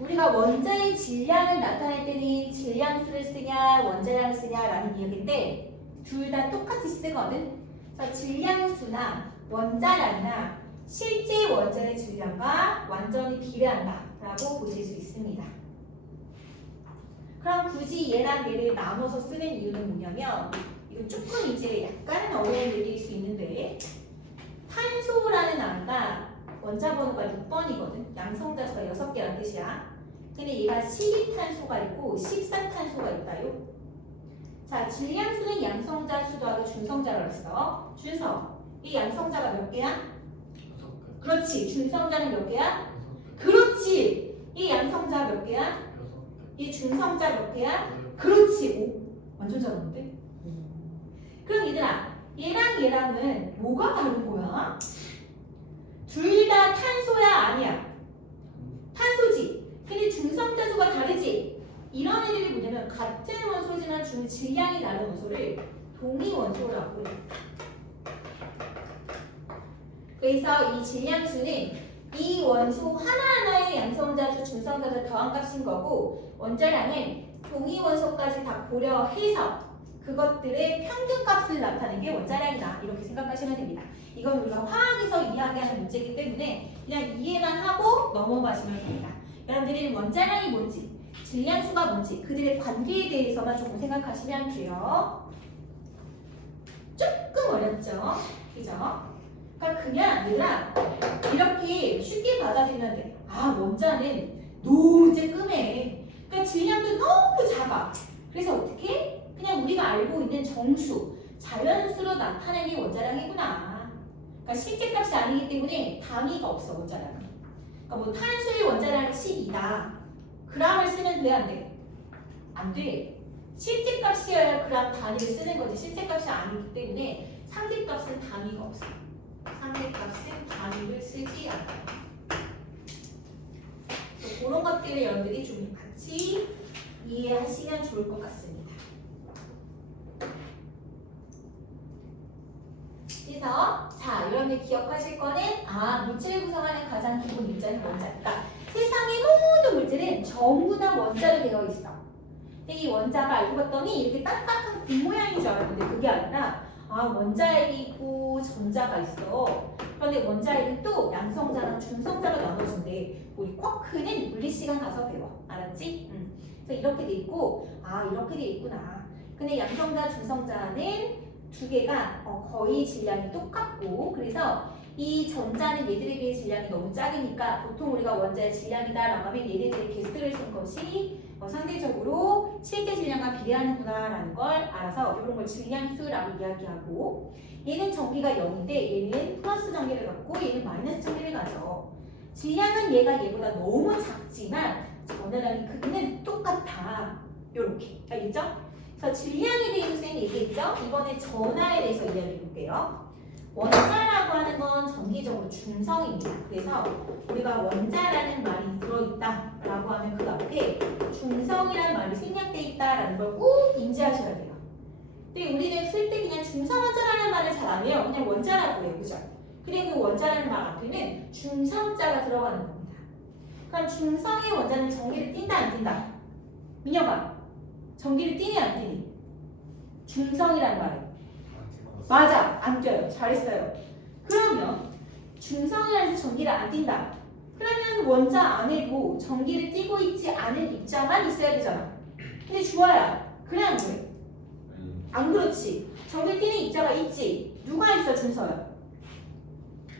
우리가 원자의 질량을 나타낼 때는 질량수를 쓰냐 원자량을 쓰냐라는 이야기인데 둘 다 똑같이 쓰거든. 그래서 질량수나 원자량이나 실제 원자의 질량과 완전히 비례한다라고 보실 수 있습니다. 그럼 굳이 얘랑 얘를 나눠서 쓰는 이유는 뭐냐면, 이거 조금 이제 약간은 어려운 얘기일 수 있는데, 탄소라는 아이가 원자 번호가 6번이거든. 양성자수가 6개라는 뜻이야. 근데 얘가 12탄소가 있고 14탄소가 있다요. 자, 질량수는 양성자수 더하기 중성자라고 했어. 준서, 이 양성자가 몇 개야? 그렇지. 중성자는 몇 개야? 그렇지. 이 양성자 몇 개야? 이 중성자 몇 개야? 그렇지. 오, 완전 잘하는데? 그럼 얘들아, 얘랑 얘랑은 뭐가 다른 거야? 둘 다 탄소야 아니야? 탄소지. 근데 중성자수가 다르지? 이런 애들이 뭐냐면 같은 원소지만 질량이 다른 원소를 동위 원소라고 해. 그래서 이 질량수는 이 원소 하나하나의 양성자수, 중성자수 더한 값인 거고, 원자량은 동위 원소까지 다 고려해서 그것들의 평균값을 나타내는 게 원자량이다. 이렇게 생각하시면 됩니다. 이건 우리가 화학에서 이야기하는 문제이기 때문에 그냥 이해만 하고 넘어가시면 됩니다. 여러분들이 원자량이 뭔지, 질량수가 뭔지 그들의 관계에 대해서만 조금 생각하시면 돼요. 조금 어렵죠? 그죠? 그러니까 그냥 얘들아 이렇게 쉽게 받아들이면 돼. 아, 원자는 너무 쬐끔해. 그러니까 질량도 너무 작아. 그래서 어떻게? 그냥 우리가 알고 있는 정수, 자연수로 나타내는 원자량이구나. 그러니까 실제 값이 아니기 때문에 단위가 없어, 원자량은. 그러니까 뭐 탄소의 원자량이 12다. g을 쓰면 돼, 안 돼? 안 돼. 실제 값이어야 그램 단위를 쓰는 거지. 실제 값이 아니기 때문에 상대값은 단위가 없어. 상대값은 단위를 쓰지 않아요. 그런 것들을 여러분들이 좀 같이 이해하시면 좋을 것 같습니다. 그래서 자, 여러분들 기억하실 거는 물질을 구성하는 가장 기본 입자는 원자니까 세상의 모든 물질은 전부 다 원자로 되어 있어. 근데 이 원자가 알고 봤더니 이렇게 딱딱한 공 모양인 줄 알았는데 그게 아니라 원자핵이 있고 전자가 있어. 그런데 원자핵은 또 양성자랑 중성자로 나눠진대. 우리 쿼크는 물리시간 가서 배워. 알았지? 그래서 이렇게 돼 있고 이렇게 돼 있구나. 근데 양성자, 중성자는 두 개가 거의 질량이 똑같고, 그래서 이 전자는 얘들에 비해 질량이 너무 작으니까 보통 우리가 원자의 질량이다라고 하면 얘네들의 개수를 쓴 것이 상대적으로 실제 질량과 비례하는구나 라는 걸 알아서 이런 걸 질량수라고 이야기하고, 얘는 전기가 0인데 얘는 플러스 전기를 갖고 얘는 마이너스 전기를 가져. 질량은 얘가 얘보다 너무 작지만 원자량의 크기는 똑같아. 요렇게 알겠죠? 그래서 질량에 대해서 쌤이 얘기했죠? 이번에 전하에 대해서 이야기해 볼게요. 원자라고 하는 건 정기적으로 중성입니다. 그래서 우리가 원자라는 말이 들어있다라고 하면 그 앞에 중성이라는 말이 생략돼 있다라는 걸 꼭 인지하셔야 돼요. 근데 우리는 쓸 때 그냥 중성원자라는 말을 잘 안 해요. 그냥 원자라고 해요. 그죠? 근데 그 원자라는 말 앞에는 중성자가 들어가는 겁니다. 그럼 중성의 원자는 전기를 띈다 안 띈다? 민혁아, 전기를 띄니 안 띄니? 중성이라는 말은 맞아, 안 띄어요. 잘했어요. 그러면 중성이라서 전기를 안 띈다. 그러면 원자 안에도 전기를 띄고 있지 않은 입자만 있어야 되잖아. 근데 주아야, 그냥 왜? 안 그렇지. 전기를 띄는 입자가 있지. 누가 있어, 준서야?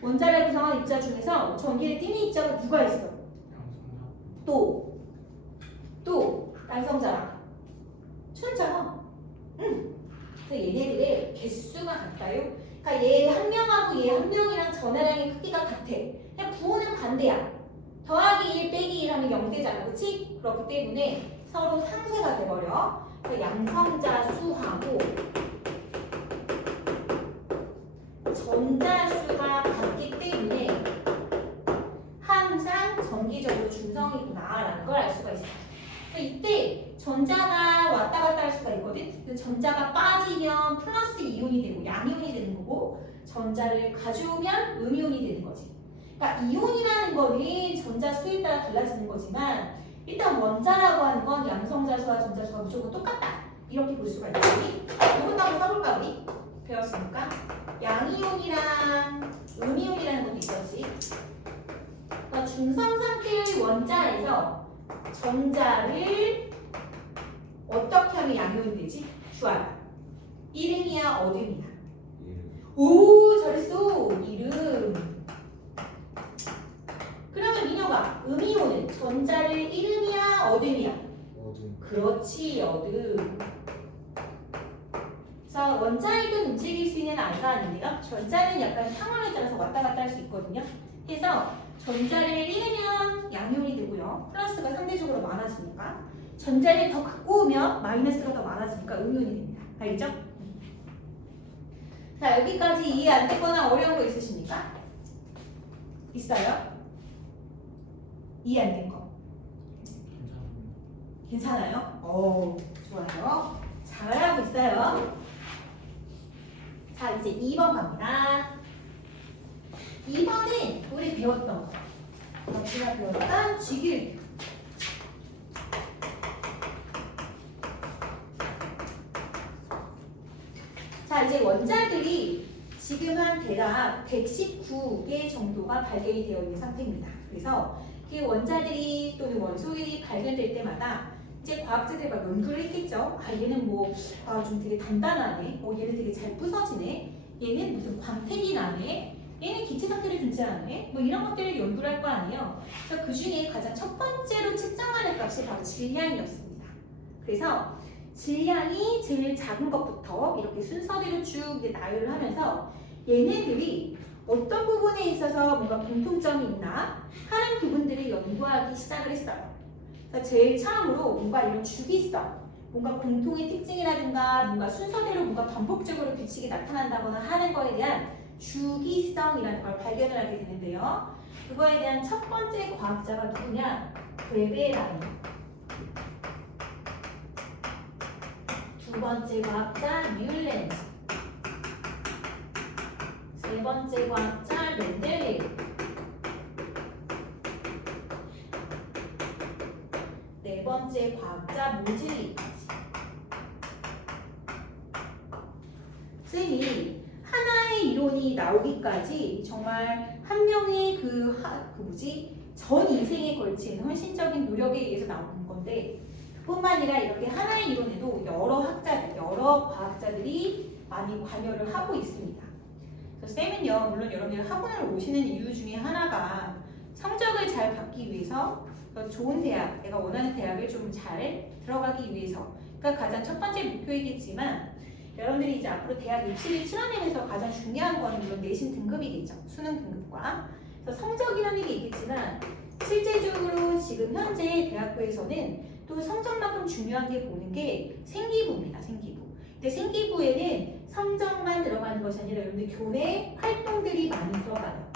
원자를 구성한 입자 중에서 전기를 띄는 입자가 누가 있어? 또 양성자랑 춘자가. 그래서 얘네들의 개수가 같아요. 그러니까 얘 한 명하고 얘 한 명이랑 전하량의 크기가 같아. 그냥 부호는 반대야. 더하기 1 빼기 1 하면 0되잖아. 그치? 그렇기 때문에 서로 상쇄가 돼버려. 그 양성자 수하고 전자 수가 같기 때문에 항상 정기적으로 중성이구나라는 걸 알 수가 있어요. 이때 전자가 왔다 갔다 할 수가 있거든. 근데 전자가 빠지면 플러스 이온이 되고 양이온이 되는 거고, 전자를 가져오면 음이온이 되는 거지. 그러니까 이온이라는 거는 전자 수에 따라 달라지는 거지만 일단 원자라고 하는 건 양성자 수와 전자 수가 무조건 똑같다. 이렇게 볼 수가 있지. 이것도 한번 써볼까 우리? 배웠으니까. 양이온이랑 음이온이라는 것도 있었지. 그러니까 중성 상태의 원자에서 전자를 어떻게 하면 양이온이 되지? 주아. 이름이야, 어둠이야? 오, 잘했어. 이름. 그러면 민혁아, 음이온은 전자를 이름이야, 어둠이야? 어둠. 그렇지, 어둠. 그래서 원자핵은 움직일 수 있는 알가 아닙니까? 전자는 약간 상황에 따라서 왔다 갔다 할 수 있거든요. 그래서 전자를 잃으면 양이온이 되고요. 플러스가 상대적으로 많아지니까. 전자를 더 갖고 오면 마이너스가 더 많아지니까 음이온이 됩니다. 알겠죠? 자, 여기까지 이해 안 됐거나 어려운 거 있으십니까? 있어요? 이해 안 된 거. 괜찮아요? 오, 좋아요. 잘하고 있어요. 자, 이제 2번 갑니다. 2번은 우리 배웠던 거. 우리가 배웠던 쥐길. 자, 이제 원자들이 지금 한 대략 119개 정도가 발견이 되어 있는 상태입니다. 그래서 그 원자들이 또는 원소들이 발견될 때마다 이제 과학자들이 막 연구를 했겠죠. 아, 얘는 좀 되게 단단하네. 얘는 되게 잘 부서지네. 얘는 무슨 광택이 나네. 얘는 기체 상태를 존재하네. 이런 것들을 연구를 할 거 아니에요. 그래서 그 중에 가장 첫 번째로 측정하는 값이 바로 질량이었습니다. 그래서 질량이 제일 작은 것부터 이렇게 순서대로 쭉 나열을 하면서 얘네들이 어떤 부분에 있어서 뭔가 공통점이 있나 하는 부분들을 연구하기 시작을 했어요. 그래서 제일 처음으로 뭔가 이런 주기성, 뭔가 공통의 특징이라든가 뭔가 순서대로 뭔가 반복적으로 규칙이 나타난다거나 하는 거에 대한 주기성이라는 걸 발견을 하게 되는데요. 그거에 대한 첫 번째 과학자가 누구냐? 웨베라는. 두 번째 과학자 뮬렌즈. 세 번째 과학자 멘델레이프. 네 번째 과학자 모질리까지. 쌤이 하나의 이론이 나오기까지 정말 한 명의 전 인생에 걸친 헌신적인 노력에 의해서 나오는 건데, 그뿐만 아니라 이렇게 하나의 이론에도 여러 학자들, 여러 과학자들이 많이 관여를 하고 있습니다. 그래서 쌤은요, 물론 여러분들 학원을 오시는 이유 중에 하나가 성적을 잘 받기 위해서 좋은 대학, 내가 원하는 대학을 좀 잘 들어가기 위해서, 그러니까 가장 첫 번째 목표이겠지만, 여러분들이 이제 앞으로 대학 입시를 치러내면서 가장 중요한 거는 물론 내신 등급이겠죠. 수능 등급과. 그래서 성적이라는 게 있겠지만 실제적으로 지금 현재 대학교에서는 또 성적만큼 중요한 게 보는 게 생기부입니다. 생기부. 근데 생기부에는 성적만 들어가는 것이 아니라 여러분들 교내 활동들이 많이 들어가요.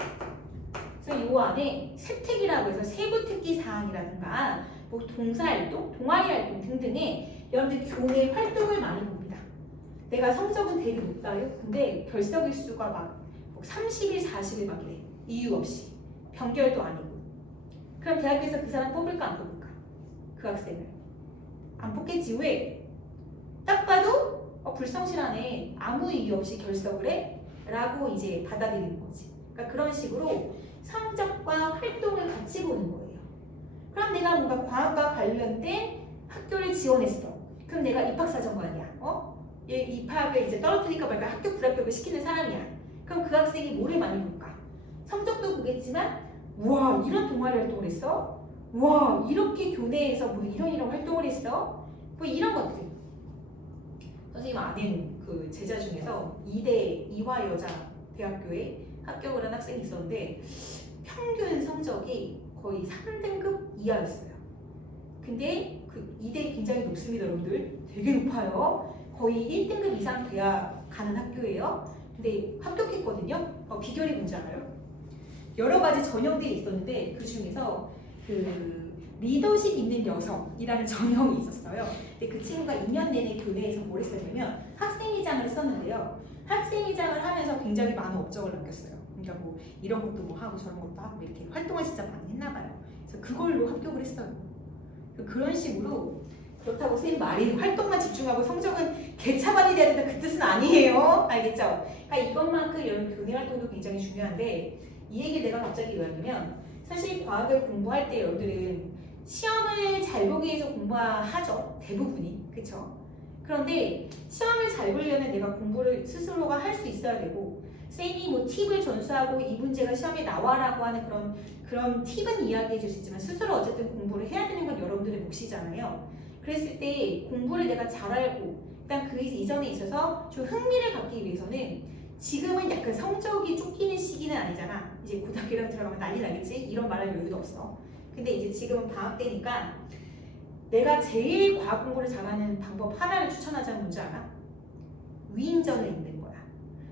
그래서 이 안에 세특이라고 해서 세부 특기 사항이라든가 뭐 동사활동, 동아리 활동 등등의 여러분들 교내 활동을 많이 봅니다. 내가 성적은 되게 높다요. 근데 결석 일수가 막 30일, 40일 막 이래. 이유 없이. 병결도 아니고. 그럼 대학교에서 그 사람 뽑을까 안 뽑을까? 그 학생을. 안 뽑겠지. 왜? 딱 봐도 불성실하네. 아무 이유 없이 결석을 해? 라고 이제 받아들이는 거지. 그러니까 그런 식으로 성적과 활동을 같이 보는 거예요. 그럼 내가 뭔가 과학과 관련된 학교를 지원했어. 그럼 내가 입학사정관이야. 얘 입학을 이제 떨어뜨릴까 말까 학교 불합격을 시키는 사람이야. 그럼 그 학생이 뭐를 많이 볼까? 성적도 보겠지만 와 이런 동아리 활동을 했어? 와 이렇게 교내에서 뭐 이런 활동을 했어? 뭐 이런 것들. 선생님 아는 그 제자 중에서 이화 여자 대학교에 합격을 한 학생이 있었는데 평균 성적이 거의 3등급 이하였어요. 근데 그 이대 굉장히 높습니다, 여러분들. 되게 높아요. 거의 1등급 이상 돼야 가는 학교예요. 근데 합격했거든요. 비결이 뭔지 알아요? 여러 가지 전형들이 있었는데 그 중에서 그 리더십 있는 여성이라는 전형이 있었어요. 근데 그 친구가 2년 내내 교내에서 뭘 했었냐면 학생회장을 했었는데요. 학생회장을 하면서 굉장히 많은 업적을 남겼어요. 그러니까 뭐 이런 것도 뭐 하고 저런 것도 하고 이렇게 활동을 진짜 많이 했나 봐요. 그래서 그걸로 합격을 했어요. 그런 식으로 그렇다고 선생님 말이 활동만 집중하고 성적은 개차반이 돼야 된다 그 뜻은 아니에요. 알겠죠? 그러니까 이것만큼 여러분 교내 활동도 굉장히 중요한데 이 얘기 내가 갑자기 왜 하냐면 사실 과학을 공부할 때 여러분들은 시험을 잘 보기 위해서 공부하죠. 대부분이. 그쵸? 그런데 시험을 잘 보려면 내가 공부를 스스로가 할 수 있어야 되고 쌤이 뭐 팁을 전수하고 이 문제가 시험에 나와라고 하는 그런 팁은 이야기해 줄 수 있지만 스스로 어쨌든 공부를 해야 되는 건 여러분들의 몫이잖아요. 그랬을 때 공부를 내가 잘 알고 일단 그 이전에 있어서 좀 흥미를 갖기 위해서는 지금은 약간 성적이 쫓기는 시기는 아니잖아. 이제 고등학교랑 들어가면 난리 나겠지? 이런 말할 여유도 없어. 근데 이제 지금은 방학 때니까 내가 제일 과학 공부를 잘하는 방법 하나를 추천하자면 뭔지 알아? 위인전을 읽는 거야.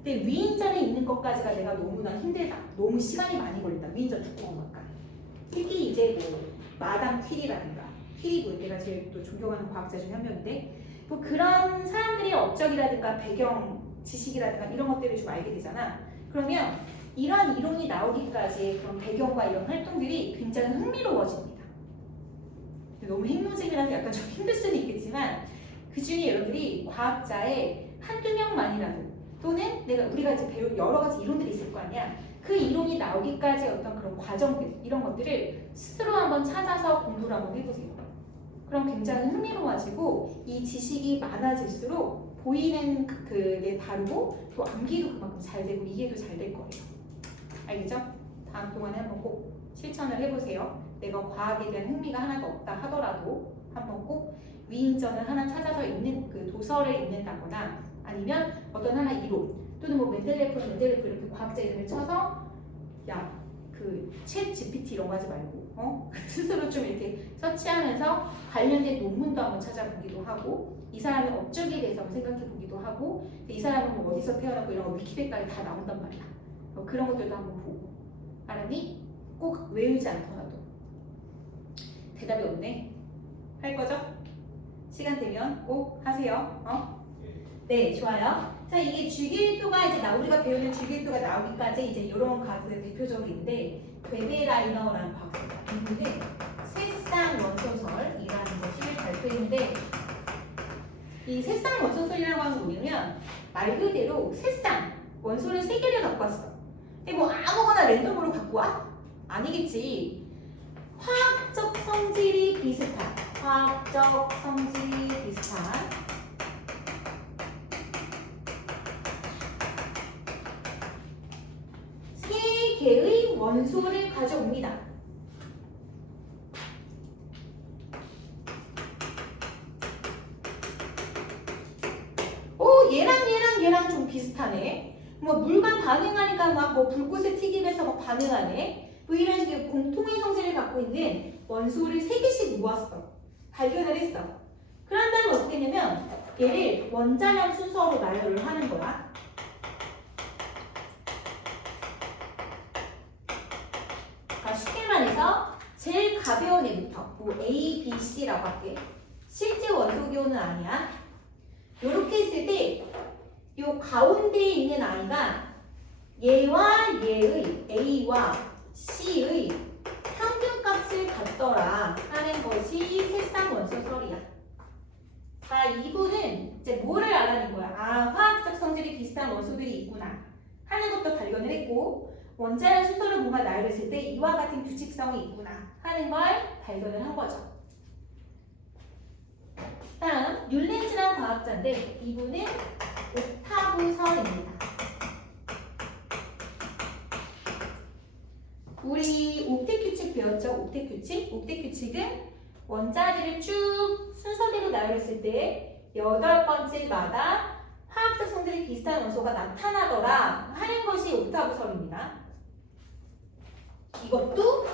근데 위인전을 읽는 것까지가 내가 너무나 힘들다. 너무 시간이 많이 걸린다. 위인전 두꺼운 것까. 특히 이제 뭐 마담 퀴리라든가 퀴리도 내가 제일 또 존경하는 과학자 중에 한 명인데 뭐 그런 사람들의 업적이라든가 배경 지식이라든가 이런 것들을 좀 알게 되잖아. 그러면 이런 이론이 나오기까지의 그런 배경과 이런 활동들이 굉장히 흥미로워집니다. 너무 핵노잼이라서 약간 좀 힘들 수는 있겠지만 그 중에 여러분들이 과학자의 한두 명만이라도 또는 우리가 이제 배운 여러 가지 이론들이 있을 거 아니야. 그 이론이 나오기까지의 어떤 그런 과정들 이런 것들을 스스로 한번 찾아서 공부를 한번 해보세요. 그럼 굉장히 흥미로워지고 이 지식이 많아질수록 보이는 그게 다르고 또 암기도 그만큼 잘 되고 이해도 잘 될 거예요. 알겠죠? 다음 동안에 한번 꼭 실천을 해보세요. 내가 과학에 대한 흥미가 하나도 없다 하더라도 한번 꼭 위인전을 하나 찾아서 읽는 그 도서를 읽는다거나 아니면 어떤 하나 이론 또는 뭐 멘델레프 이렇게 과학자 이름을 쳐서 야 그 챗 GPT 이런 거 하지 말고 스스로 좀 이렇게 서치하면서 관련된 논문도 한번 찾아보기도 하고 이 사람의 업적에 대해서 한번 생각해 보기도 하고 이 사람은 뭐 어디서 태어났고 이런 거 위키백과에 다 나온단 말이야. 그런 것들도 한번 보고 알았니? 꼭 외우지 않더라도 대답이 없네. 할 거죠? 시간 되면 꼭 하세요. 네, 좋아요. 자, 이게 주기율표가 이제 우리가 배우는 주기율표가 나오기까지 이제 이런 과학들 대표적으로 있는데 웨베라이너라는 과학자가 있는데 새쌍 원소설이라는 것을 발표했는데 이 새쌍 원소설이라고 하는 건 뭐냐면 말 그대로 새쌍 원소를 3개를 갖고 왔어. 근데 뭐 아무거나 랜덤으로 갖고 와? 아니겠지. 화학적 성질이 비슷한 세 개의 원소를 가져옵니다. 오, 얘랑 좀 비슷하네. 뭐 물과 반응하니까 막 뭐 불꽃에 튀기면서 막 반응하네. 뭐 이런 식의 공통의 성질을 갖고 있는 원소를 3개씩 모았어. 발견을 했어. 그런 다음에 어떻게 했냐면 얘를 원자량 순서로 나열을 하는 거야. 그러니까 쉽게 말해서 제일 가벼운 애부터 뭐 A, B, C라고 할게. 실제 원소 기호는 아니야. 이렇게 했을 때 요 가운데에 있는 아이가 얘와 얘의 A와 C의 평균값을 갖더라 하는 것이 세상 원소설이야. 자, 이분은 이제 뭐를 알아낸 거야? 아, 화학적 성질이 비슷한 원소들이 있구나 하는 것도 발견을 했고, 원자량 순서를 뭔가 나열했을 때 이와 같은 규칙성이 있구나 하는 걸 발견을 한 거죠. 다음 율렌즈라는 과학자인데 이분은 옥타브설입니다. 우리 옥텟 규칙 배웠죠? 옥텟 규칙? 옥텟 규칙은 원자들을 쭉 순서대로 나열했을 때 8번째마다 화학적 성질이 비슷한 원소가 나타나더라 하는 것이 옥타브설입니다. 이것도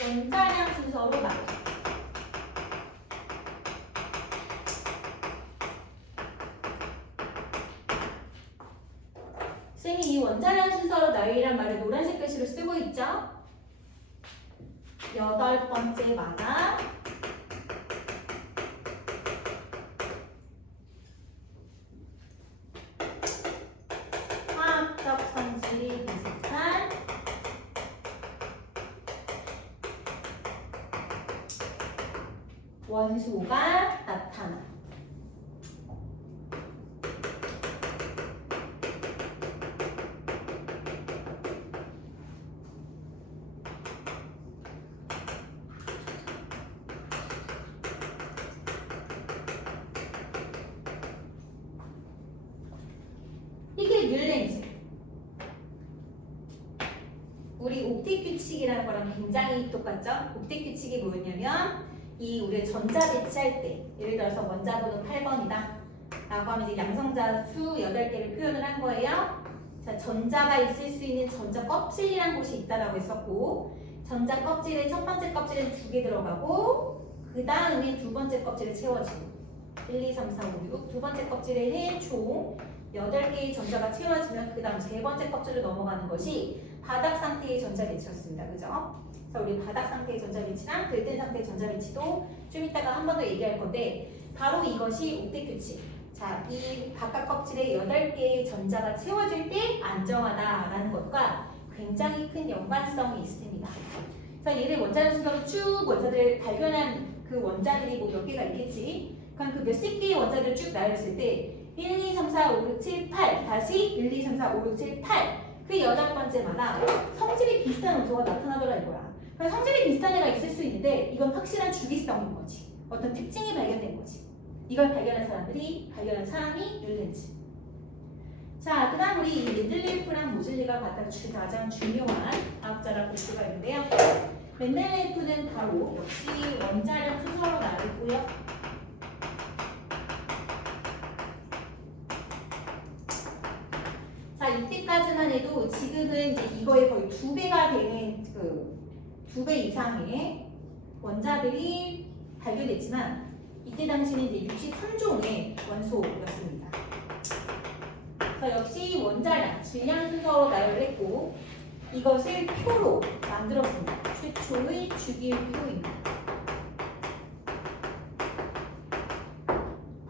원자량 순서로 나열해요. 선생님이 이 원자량 순서로 나열이란 말을 노란색 글씨로 쓰고 있죠? 8번째마다 화학적 성질이 비슷한 원소가 나타나. 이게 뮬렌즈. 우리 옥텟 규칙이라는 거랑 굉장히 똑같죠? 옥텟 규칙이 뭐였냐면 이 우리 전자 배치할 때 예를 들어서 원자번호 8번이다 라고 하면 이제 양성자 수 8개를 표현을 한 거예요. 자, 전자가 있을 수 있는 전자 껍질이라는 곳이 있다라고 했었고, 전자 껍질에 첫 번째 껍질은 2개 들어가고 그 다음에 두 번째 껍질을 채워주고 1, 2, 3, 4, 5, 6 두 번째 껍질에는 총 8개의 전자가 채워지면 그 다음 세 번째 껍질로 넘어가는 것이 바닥 상태의 전자 배치였습니다. 그죠? 그래서 우리 바닥 상태의 전자 배치랑 들뜬 상태의 전자 배치도 좀 이따가 한 번 더 얘기할 건데, 바로 이것이 옥텟 규칙. 자, 이 바깥 껍질에 8개의 전자가 채워질 때 안정하다라는 것과 굉장히 큰 연관성이 있습니다. 그래서 얘를 원자량 순서로 쭉 원자들을 발견한 그 원자들이 뭐 몇 개가 있겠지. 그럼 그 몇십 개의 원자들을 쭉 나열했을 때 1, 2, 3, 4, 5, 6, 7, 8 다시 1, 2, 3, 4, 5, 6, 7, 8 그 8번째마다 성질이 비슷한 원소가 나타나더라 이거야. 그래서 성질이 비슷한 애가 있을 수 있는데 이건 확실한 주기성인 거지. 어떤 특징이 발견된 거지. 이걸 발견한 사람이 율렌즈. 자, 그 다음 우리 멘델레이프랑 모즐리가 가장 중요한 과학자라고 볼 수가 있는데요. 멘델레이프는 바로 역시 원자량 순서로 나열했고요. 자, 이때까지만 해도 지금은 이제 이거의 거의 2배가 되는 2배 이상의 원자들이 발견됐지만 이때 당시는 이제 63종의 원소였습니다. 자, 역시 원자량, 질량 순서로 나열했고 이것을 표로 만들었습니다. 최초의 주기표입니다.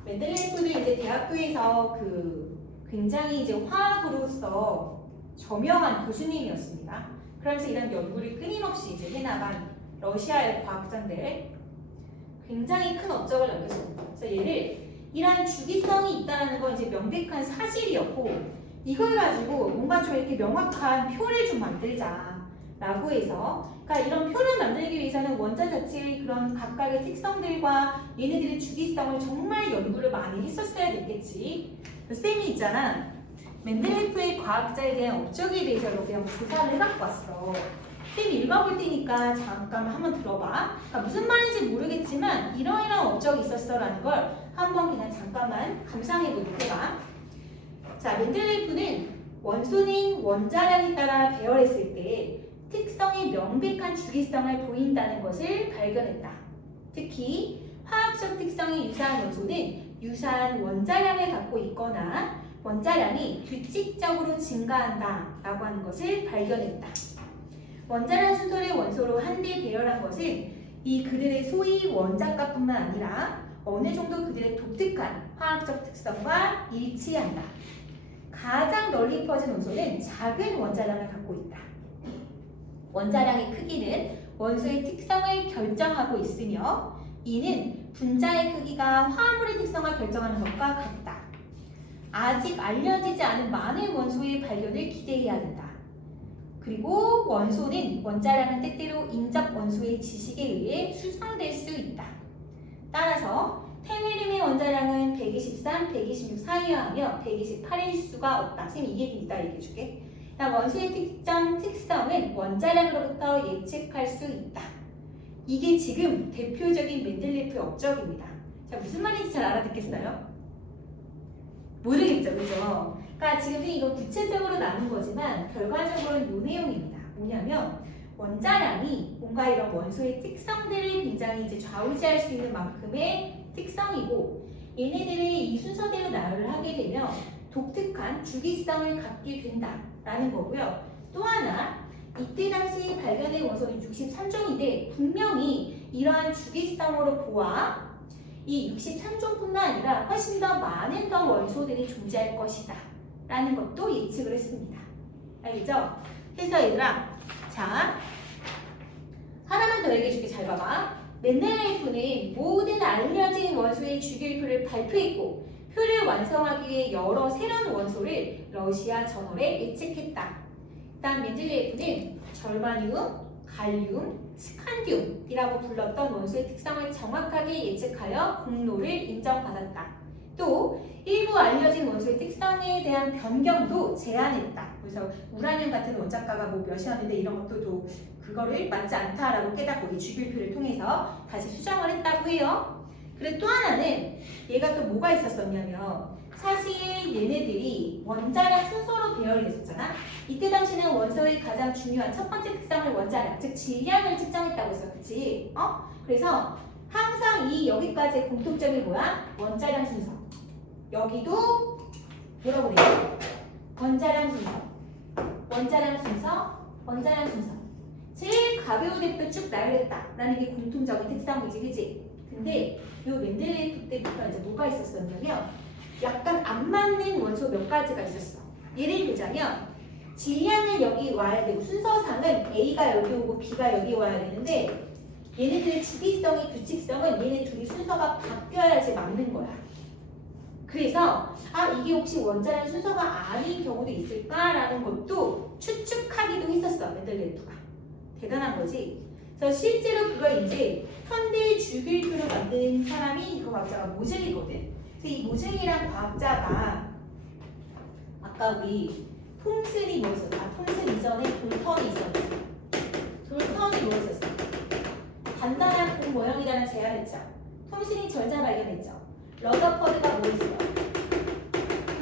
멘델레이프는 이제 대학교에서 굉장히 이제 화학으로서 저명한 교수님이었습니다. 그러면서 이런 연구를 끊임없이 이제 해나간 러시아의 과학자인데 굉장히 큰 업적을 남겼습니다. 그래서 얘를 이러한 주기성이 있다는 건 이제 명백한 사실이었고, 이걸 가지고 뭔가 좀 이렇게 명확한 표를 좀 만들자라고 해서, 그러니까 이런 표를 만들기 위해서는 원자 자체의 그런 각각의 특성들과 얘네들의 주기성을 정말 연구를 많이 했었어야 됐겠지. 쌤이 있잖아. 멘델레이프의 과학자에 대한 업적에 대해서 그냥 조사를 해갖고 왔어. 쌤이 읽어볼 테니까 잠깐 한번 들어봐. 그러니까 무슨 말인지 모르겠지만 이러이러한 업적이 있었어라는 걸 한번 그냥 잠깐만 감상해보도록 해봐. 자, 멘델레이프는 원소는 원자량에 따라 배열했을 때 특성의 명백한 주기성을 보인다는 것을 발견했다. 특히 화학적 특성이 유사한 원소는 유사한 원자량을 갖고 있거나 원자량이 규칙적으로 증가한다 라고 하는 것을 발견했다. 원자량 순서를 원소로 한데 배열한 것은 이 그들의 소위 원자값뿐만 아니라 어느 정도 그들의 독특한 화학적 특성과 일치한다. 가장 널리 퍼진 원소는 작은 원자량을 갖고 있다. 원자량의 크기는 원소의 특성을 결정하고 있으며 이는 분자의 크기가 화합물의 특성을 결정하는 것과 같다. 아직 알려지지 않은 많은 원소의 발견을 기대해야 된다. 그리고 원소는 원자량은 때때로 인접 원소의 지식에 의해 수상될 수 있다. 따라서 테밀륨의 원자량은 123, 126 사이여야 하며 128일 수가 없다. 선생님 이게 이따 얘기해줄게. 원소의 특성은 원자량으로부터 예측할 수 있다. 이게 지금 대표적인 멘델레이프의 업적입니다. 자, 무슨 말인지 잘 알아듣겠어요? 모르겠죠, 그죠? 그러니까 지금 이거 구체적으로 나눈 거지만 결과적으로는 이 내용입니다. 뭐냐면 원자량이 뭔가 이런 원소의 특성들을 굉장히 이제 좌우지할 수 있는 만큼의 특성이고 얘네들이 이 순서대로 나열을 하게 되면 독특한 주기성을 갖게 된다라는 거고요. 또 하나 이때 당시 발견된 원소는 63종인데 분명히 이러한 주기성으로 보아 이 63종뿐만 아니라 훨씬 더 많은 더 원소들이 존재할 것이다 라는 것도 예측을 했습니다. 알겠죠? 그래서 얘들아 자 하나만 더 얘기해줄게. 잘 봐봐. 멘델레이프는 모든 알려진 원소의 주기율표를 발표했고 표를 완성하기 위해 여러 새로운 원소를 러시아 저널에 예측했다. 일단 멘델레이프는 절마늄, 갈륨, 스칸듐이라고 불렀던 원소의 특성을 정확하게 예측하여 공로를 인정받았다. 또 일부 알려진 원소의 특성에 대한 변경도 제안했다. 그래서 우라늄 같은 원자가가 뭐 몇이었는데 이런 것도 또 그거를 맞지 않다라고 깨닫고 이 주기율표를 통해서 다시 수정을 했다고 해요. 그리고 또 하나는 얘가 또 뭐가 있었었냐면 사실 얘네들이 원자량 순서로 배열이 됐었잖아. 이때 당시는 원소의 가장 중요한 첫 번째 특성을 원자량, 즉 질량을 측정했다고 했어. 그치? 그래서 항상 이 여기까지의 공통점이 뭐야? 원자량 순서. 여기도 뭐라고 그래요? 원자량 순서, 원자량 순서, 원자량 순서. 제일 가벼운 애부터 쭉 나열했다라는 게 공통적인 특성이지, 그치? 근데 이 멘델레이프 때부터 이제 뭐가 있었었냐면 약간 안 맞는 원소 몇 가지가 있었어. 예를 들자면 질량은 여기 와야 되고 순서상은 A가 여기 오고 B가 여기 와야 되는데 얘네들의 주기성의 규칙성은 얘네 둘이 순서가 바뀌어야지 맞는 거야. 그래서 이게 혹시 원자량 순서가 아닌 경우도 있을까라는 것도 추측하기도 했었어. 멘델레이프가. 대단한 거지. 그래서 실제로 그걸 이제 현대 주기율표를 만든 사람이 그 과학자가 모즐리거든. 그래서 이 모즐리란 과학자가 아까 우리 톰슨이 뭐 있었어? 톰슨 이전에 돌턴이 있었지. 돌턴이 뭐 있었어? 단단한 공 모형이라는 제안을 했죠. 톰슨이 절자 발견했죠. 러더퍼드가 뭐 있어?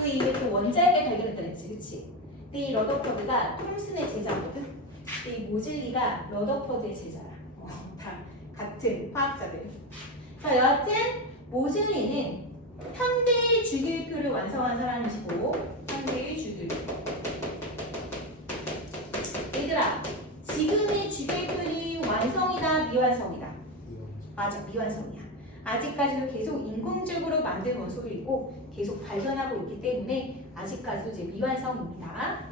그 이후에 또 원자핵을 발견했다 그랬지, 그치? 근데 이 러더퍼드가 톰슨의 제자거든. 근데 이 모즐리가 러더퍼드의 제자야. 다 같은 화학자들. 자, 여하튼 모즐리는 현대의 주기율표를 완성한 사람이시고 현대의 주기율표. 얘들아, 지금의 주기율표는 완성이다, 미완성이다? 맞아, 미완성이야. 아직까지도 계속 인공적으로 만든 원소들이고 계속 발견하고 있기 때문에 아직까지도 이제 미완성입니다.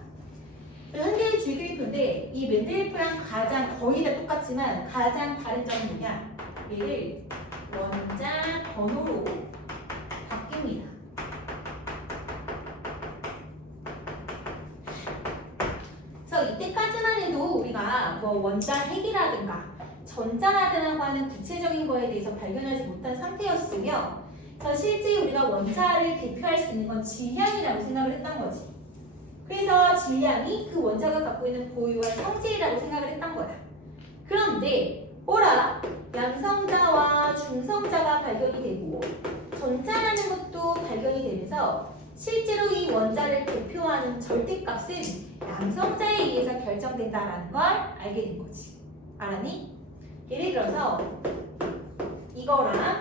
현대의 주기율표인데 이 멘델레이프랑 가장 거의 다 똑같지만 가장 다른 점은 뭐냐? 얘를 원자 번호로 바뀝니다. 그래서 이때까지만 해도 우리가 뭐 원자 핵이라든가 전자라고 하는 구체적인 거에 대해서 발견하지 못한 상태였으며 실제 우리가 원자를 대표할 수 있는 건 질량이라고 생각을 했던 거지. 그래서 질량이 그 원자가 갖고 있는 고유한 성질이라고 생각을 했던 거야. 그런데 양성자와 중성자가 발견이 되고 전자라는 것도 발견이 되면서 실제로 이 원자를 대표하는 절대값은 양성자에 의해서 결정된다라는 걸 알게 된 거지. 알았니? 예를 들어서 이거랑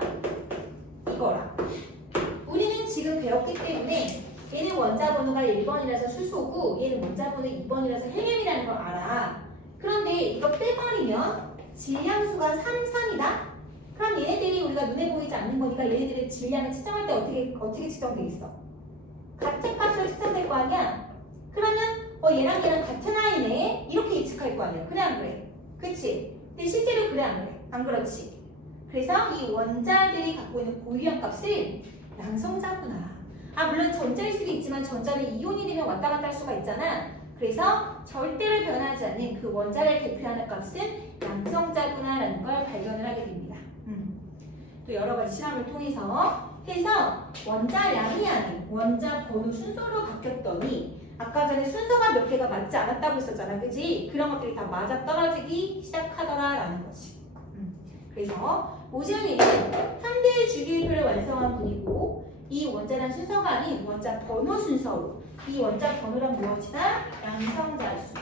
지금 배웠기 때문에 얘는 원자 번호가 1번이라서 수소고 얘는 원자 번호 2번이라서 헬륨이라는 걸 알아. 그런데 이거 빼버리면 질량수가 3, 3이다? 그럼 얘네들이 우리가 눈에 보이지 않는 거니까 얘네들의 질량을 측정할 때 어떻게 측정돼 있어? 같은 값으로 측정될 거 아니야? 그러면 얘랑 얘랑 같은 아이네 이렇게 예측할 거 아니야. 그래 안 그래? 그치? 근데 실제로 그래 안 그래? 안 그렇지? 그래서 이 원자들이 갖고 있는 고유량 값은 양성자구나. 물론 전자일 수도 있지만 전자는 이온이 되면 왔다 갔다 할 수가 있잖아. 그래서 절대로 변하지 않는 그 원자를 대표하는 값은 양성자구나라는 걸 발견을 하게 됩니다. 또 여러 가지 실험을 통해서 해서 원자량이 아닌 원자 번호 순서로 바뀌었더니 아까 전에 순서가 몇 개가 맞지 않았다고 했었잖아. 그지? 그런 것들이 다 맞아 떨어지기 시작하더라라는 거지. 그래서 모지언이는 현대의 주기율표를 완성한 분이고 이 원자량 순서가 아닌 원자 번호 순서로 이 원자 번호란 무엇이다? 양성자수.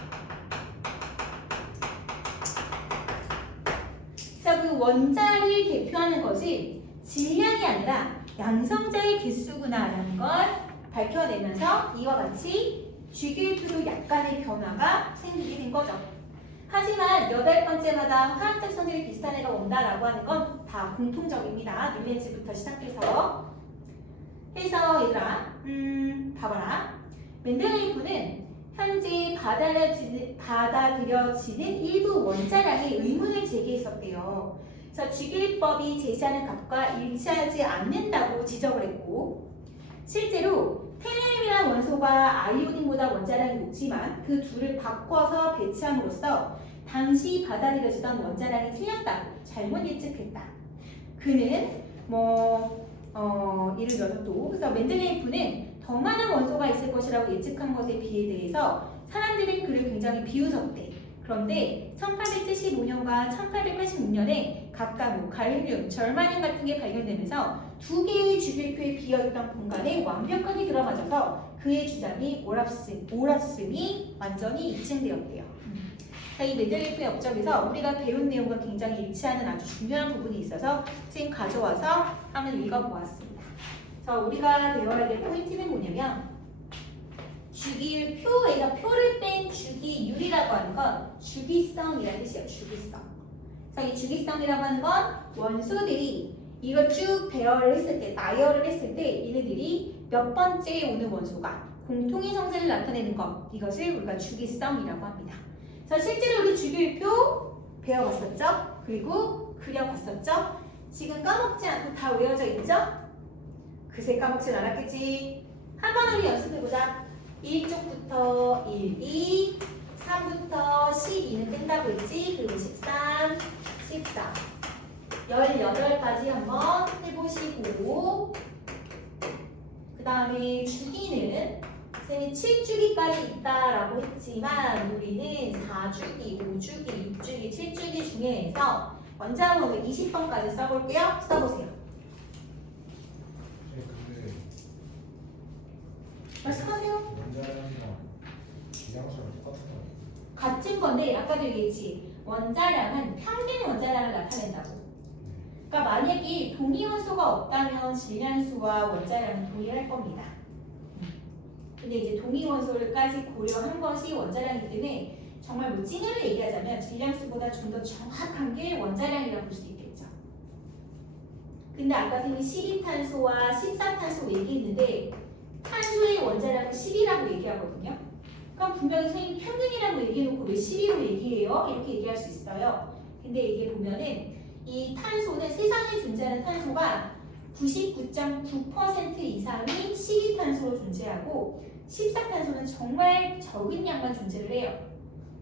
그래서 그 원자를 대표하는 것이 질량이 아니라 양성자의 개수구나라는 걸 밝혀내면서 이와 같이 주기율표도 약간의 변화가 생기게 된 거죠. 하지만 8번째마다 화학적 성질이 비슷한 애가 온다라고 하는 건 다 공통적입니다. 뉴렌즈부터 시작해서 해서 얘들아 봐봐라. 멘델레이프는 현재 받아들여지는 일부 원자량에 의문을 제기했었대요. 그래서 주기율법이 제시하는 값과 일치하지 않는다고 지적을 했고 실제로 텔레늄이라는 원소가 아이오딘보다 원자량이 높지만 그 둘을 바꿔서 배치함으로써 당시 받아들여지던 원자량이 틀렸다고 잘못 예측했다. 그는 예를 들어서 또 그래서 멘델레이프는 더 많은 원소가 있을 것이라고 예측한 것에 비해 대해서 사람들은 그를 굉장히 비웃었대. 그런데 1875년과 1886년에 각각 갈륨, 절마늄 같은 게 발견되면서 두 개의 주기율표에 비어있던 공간에 완벽하게 들어맞아서 그의 주장이 옳았음이 완전히 입증되었대요. 이 멘델레이프의 업적에서 우리가 배운 내용과 굉장히 일치하는 아주 중요한 부분이 있어서 지금 가져와서 한번 읽어보았습니다. 그래서 우리가 배워야 될 포인트는 뭐냐면 주기율표에서 표를 뺀 주기율이라고 하는 건 주기성이라는 뜻이에요. 주기성. 그래서 이 주기성이라고 하는 건 원소들이 이걸 쭉 배열을 했을 때, 나열을 했을 때 얘네들이 몇 번째에 오는 원소가 공통의 성질을 나타내는 것, 이것을 우리가 주기성이라고 합니다. 그래서 실제로 우리 주기율표 배워봤었죠? 그리고 그려봤었죠? 지금 까먹지 않고 다 외워져 있죠? 그새 까먹진 않았겠지? 한번 우리 연습해보자. 1쪽부터 1, 2, 3부터 12는 뺀다고 했지? 그리고 13, 14 18까지 한번 해보시고 그 다음에 주기는 쌤이 7주기까지 있다라고 했지만 우리는 4주기, 5주기, 6주기, 7주기 중에서 원자번호 20번까지 써볼게요. 써보세요. 근데 말씀하세요. 원자량이랑 질량수랑 똑같은 거 아니에요? 같은 건데 아까도 얘기했지. 원자량은 평균 원자량을 나타낸다고. 그러니까 만약에 동위 원소가 없다면 질량수와 원자량은 동일할 겁니다. 근데 이제 동위 원소를까지 고려한 것이 원자량이기 때문에 정말 찐으로 얘기하자면 질량수보다 좀 더 정확한 게 원자량이라고 볼 수 있겠죠. 근데 아까 선생님이 12탄소와 14탄소 얘기했는데 탄소의 원자량은 10이라고 얘기하거든요. 그럼 분명히 선생님 평균이라고 얘기해놓고 왜 12로 얘기해요? 이렇게 얘기할 수 있어요. 근데 이게 보면은 이 탄소는 세상에 존재하는 탄소가 99.9% 이상이 12탄소로 존재하고 14탄소는 정말 적은 양만 존재를 해요.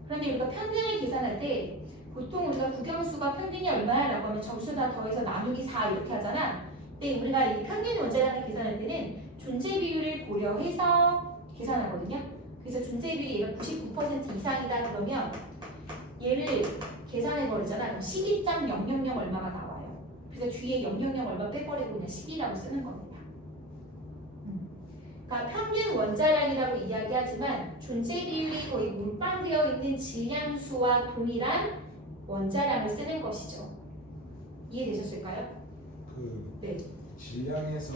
그런데 우리가 평균을 계산할 때 보통 우리가 국영수가 평균이 얼마야라고 하면 정수 다 더해서 나누기 4 이렇게 하잖아. 근데 우리가 이 평균 원자량을 계산할 때는 존재 비율을 고려해서 계산하거든요. 그래서 존재 비율이 얘가 99% 이상이다 그러면 얘를 계산해 버리잖아. 그럼 12.000 얼마가 나와요. 그래서 뒤에 000 얼마 빼버리고 그냥 10이라고 쓰는 겁니다. 그러니까 평균 원자량이라고 이야기하지만 존재 비율이 거의 몰빵되어 있는 질량수와 동일한 원자량을 쓰는 것이죠. 이해되셨을까요? 그 네. 질량에서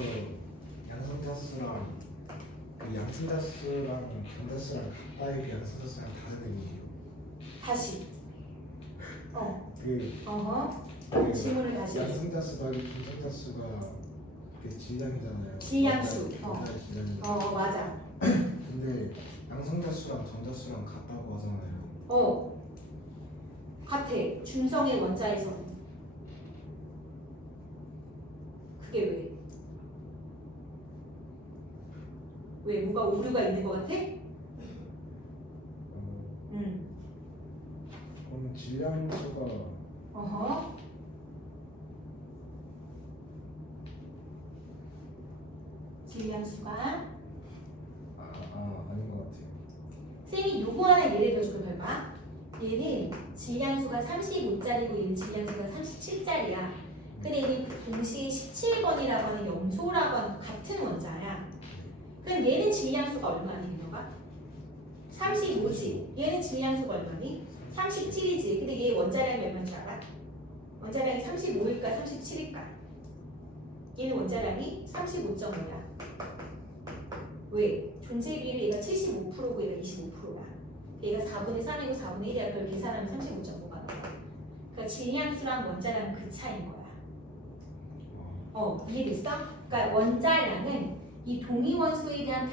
양성자수랑 그 양승자수랑 정자수랑 같다의 그 양성자수랑 다른 의미예요. 다시. 그 어허. 질문을 다시 해. 양승자수 더하기 정자수가 그 질량이잖아요. 질량수. 질량이잖아요. 맞아. 근데 양성자수랑 정자수랑 같다고 하잖아요. 같아. 중성의 원자에서. 그게 왜? 왜? 뭐가 오류가 있는 것 같아? 그러면 질량수가 어허. 질량수가 아닌 것 같아요. 쌤이 요거 하나 예를 들어주고 봐봐. 얘는 질량수가 35짜리고 얘는 질량수가 37짜리야. 근데 얘는 동시에 17번이라고 하는 염소라고 하는 같은 원자야. 그럼 얘는 질량수가 얼마니? 너가? 35지. 얘는 질량수가 얼마니? 37이지. 근데 얘 원자량이 얼마인 줄 알아? 원자량이 35일까 37일까? 얘는 원자량이 35.5야. 왜? 존재 비율이 얘가 75%고 얘가 25%야. 얘가 4분의 3이고 4분의 1이야. 그걸 계산하면 35.5가 나와. 그러니까 질량수랑 원자량은 그 차이인 거야. 이해됐어? 그러니까 원자량은 이 동위원소에 대한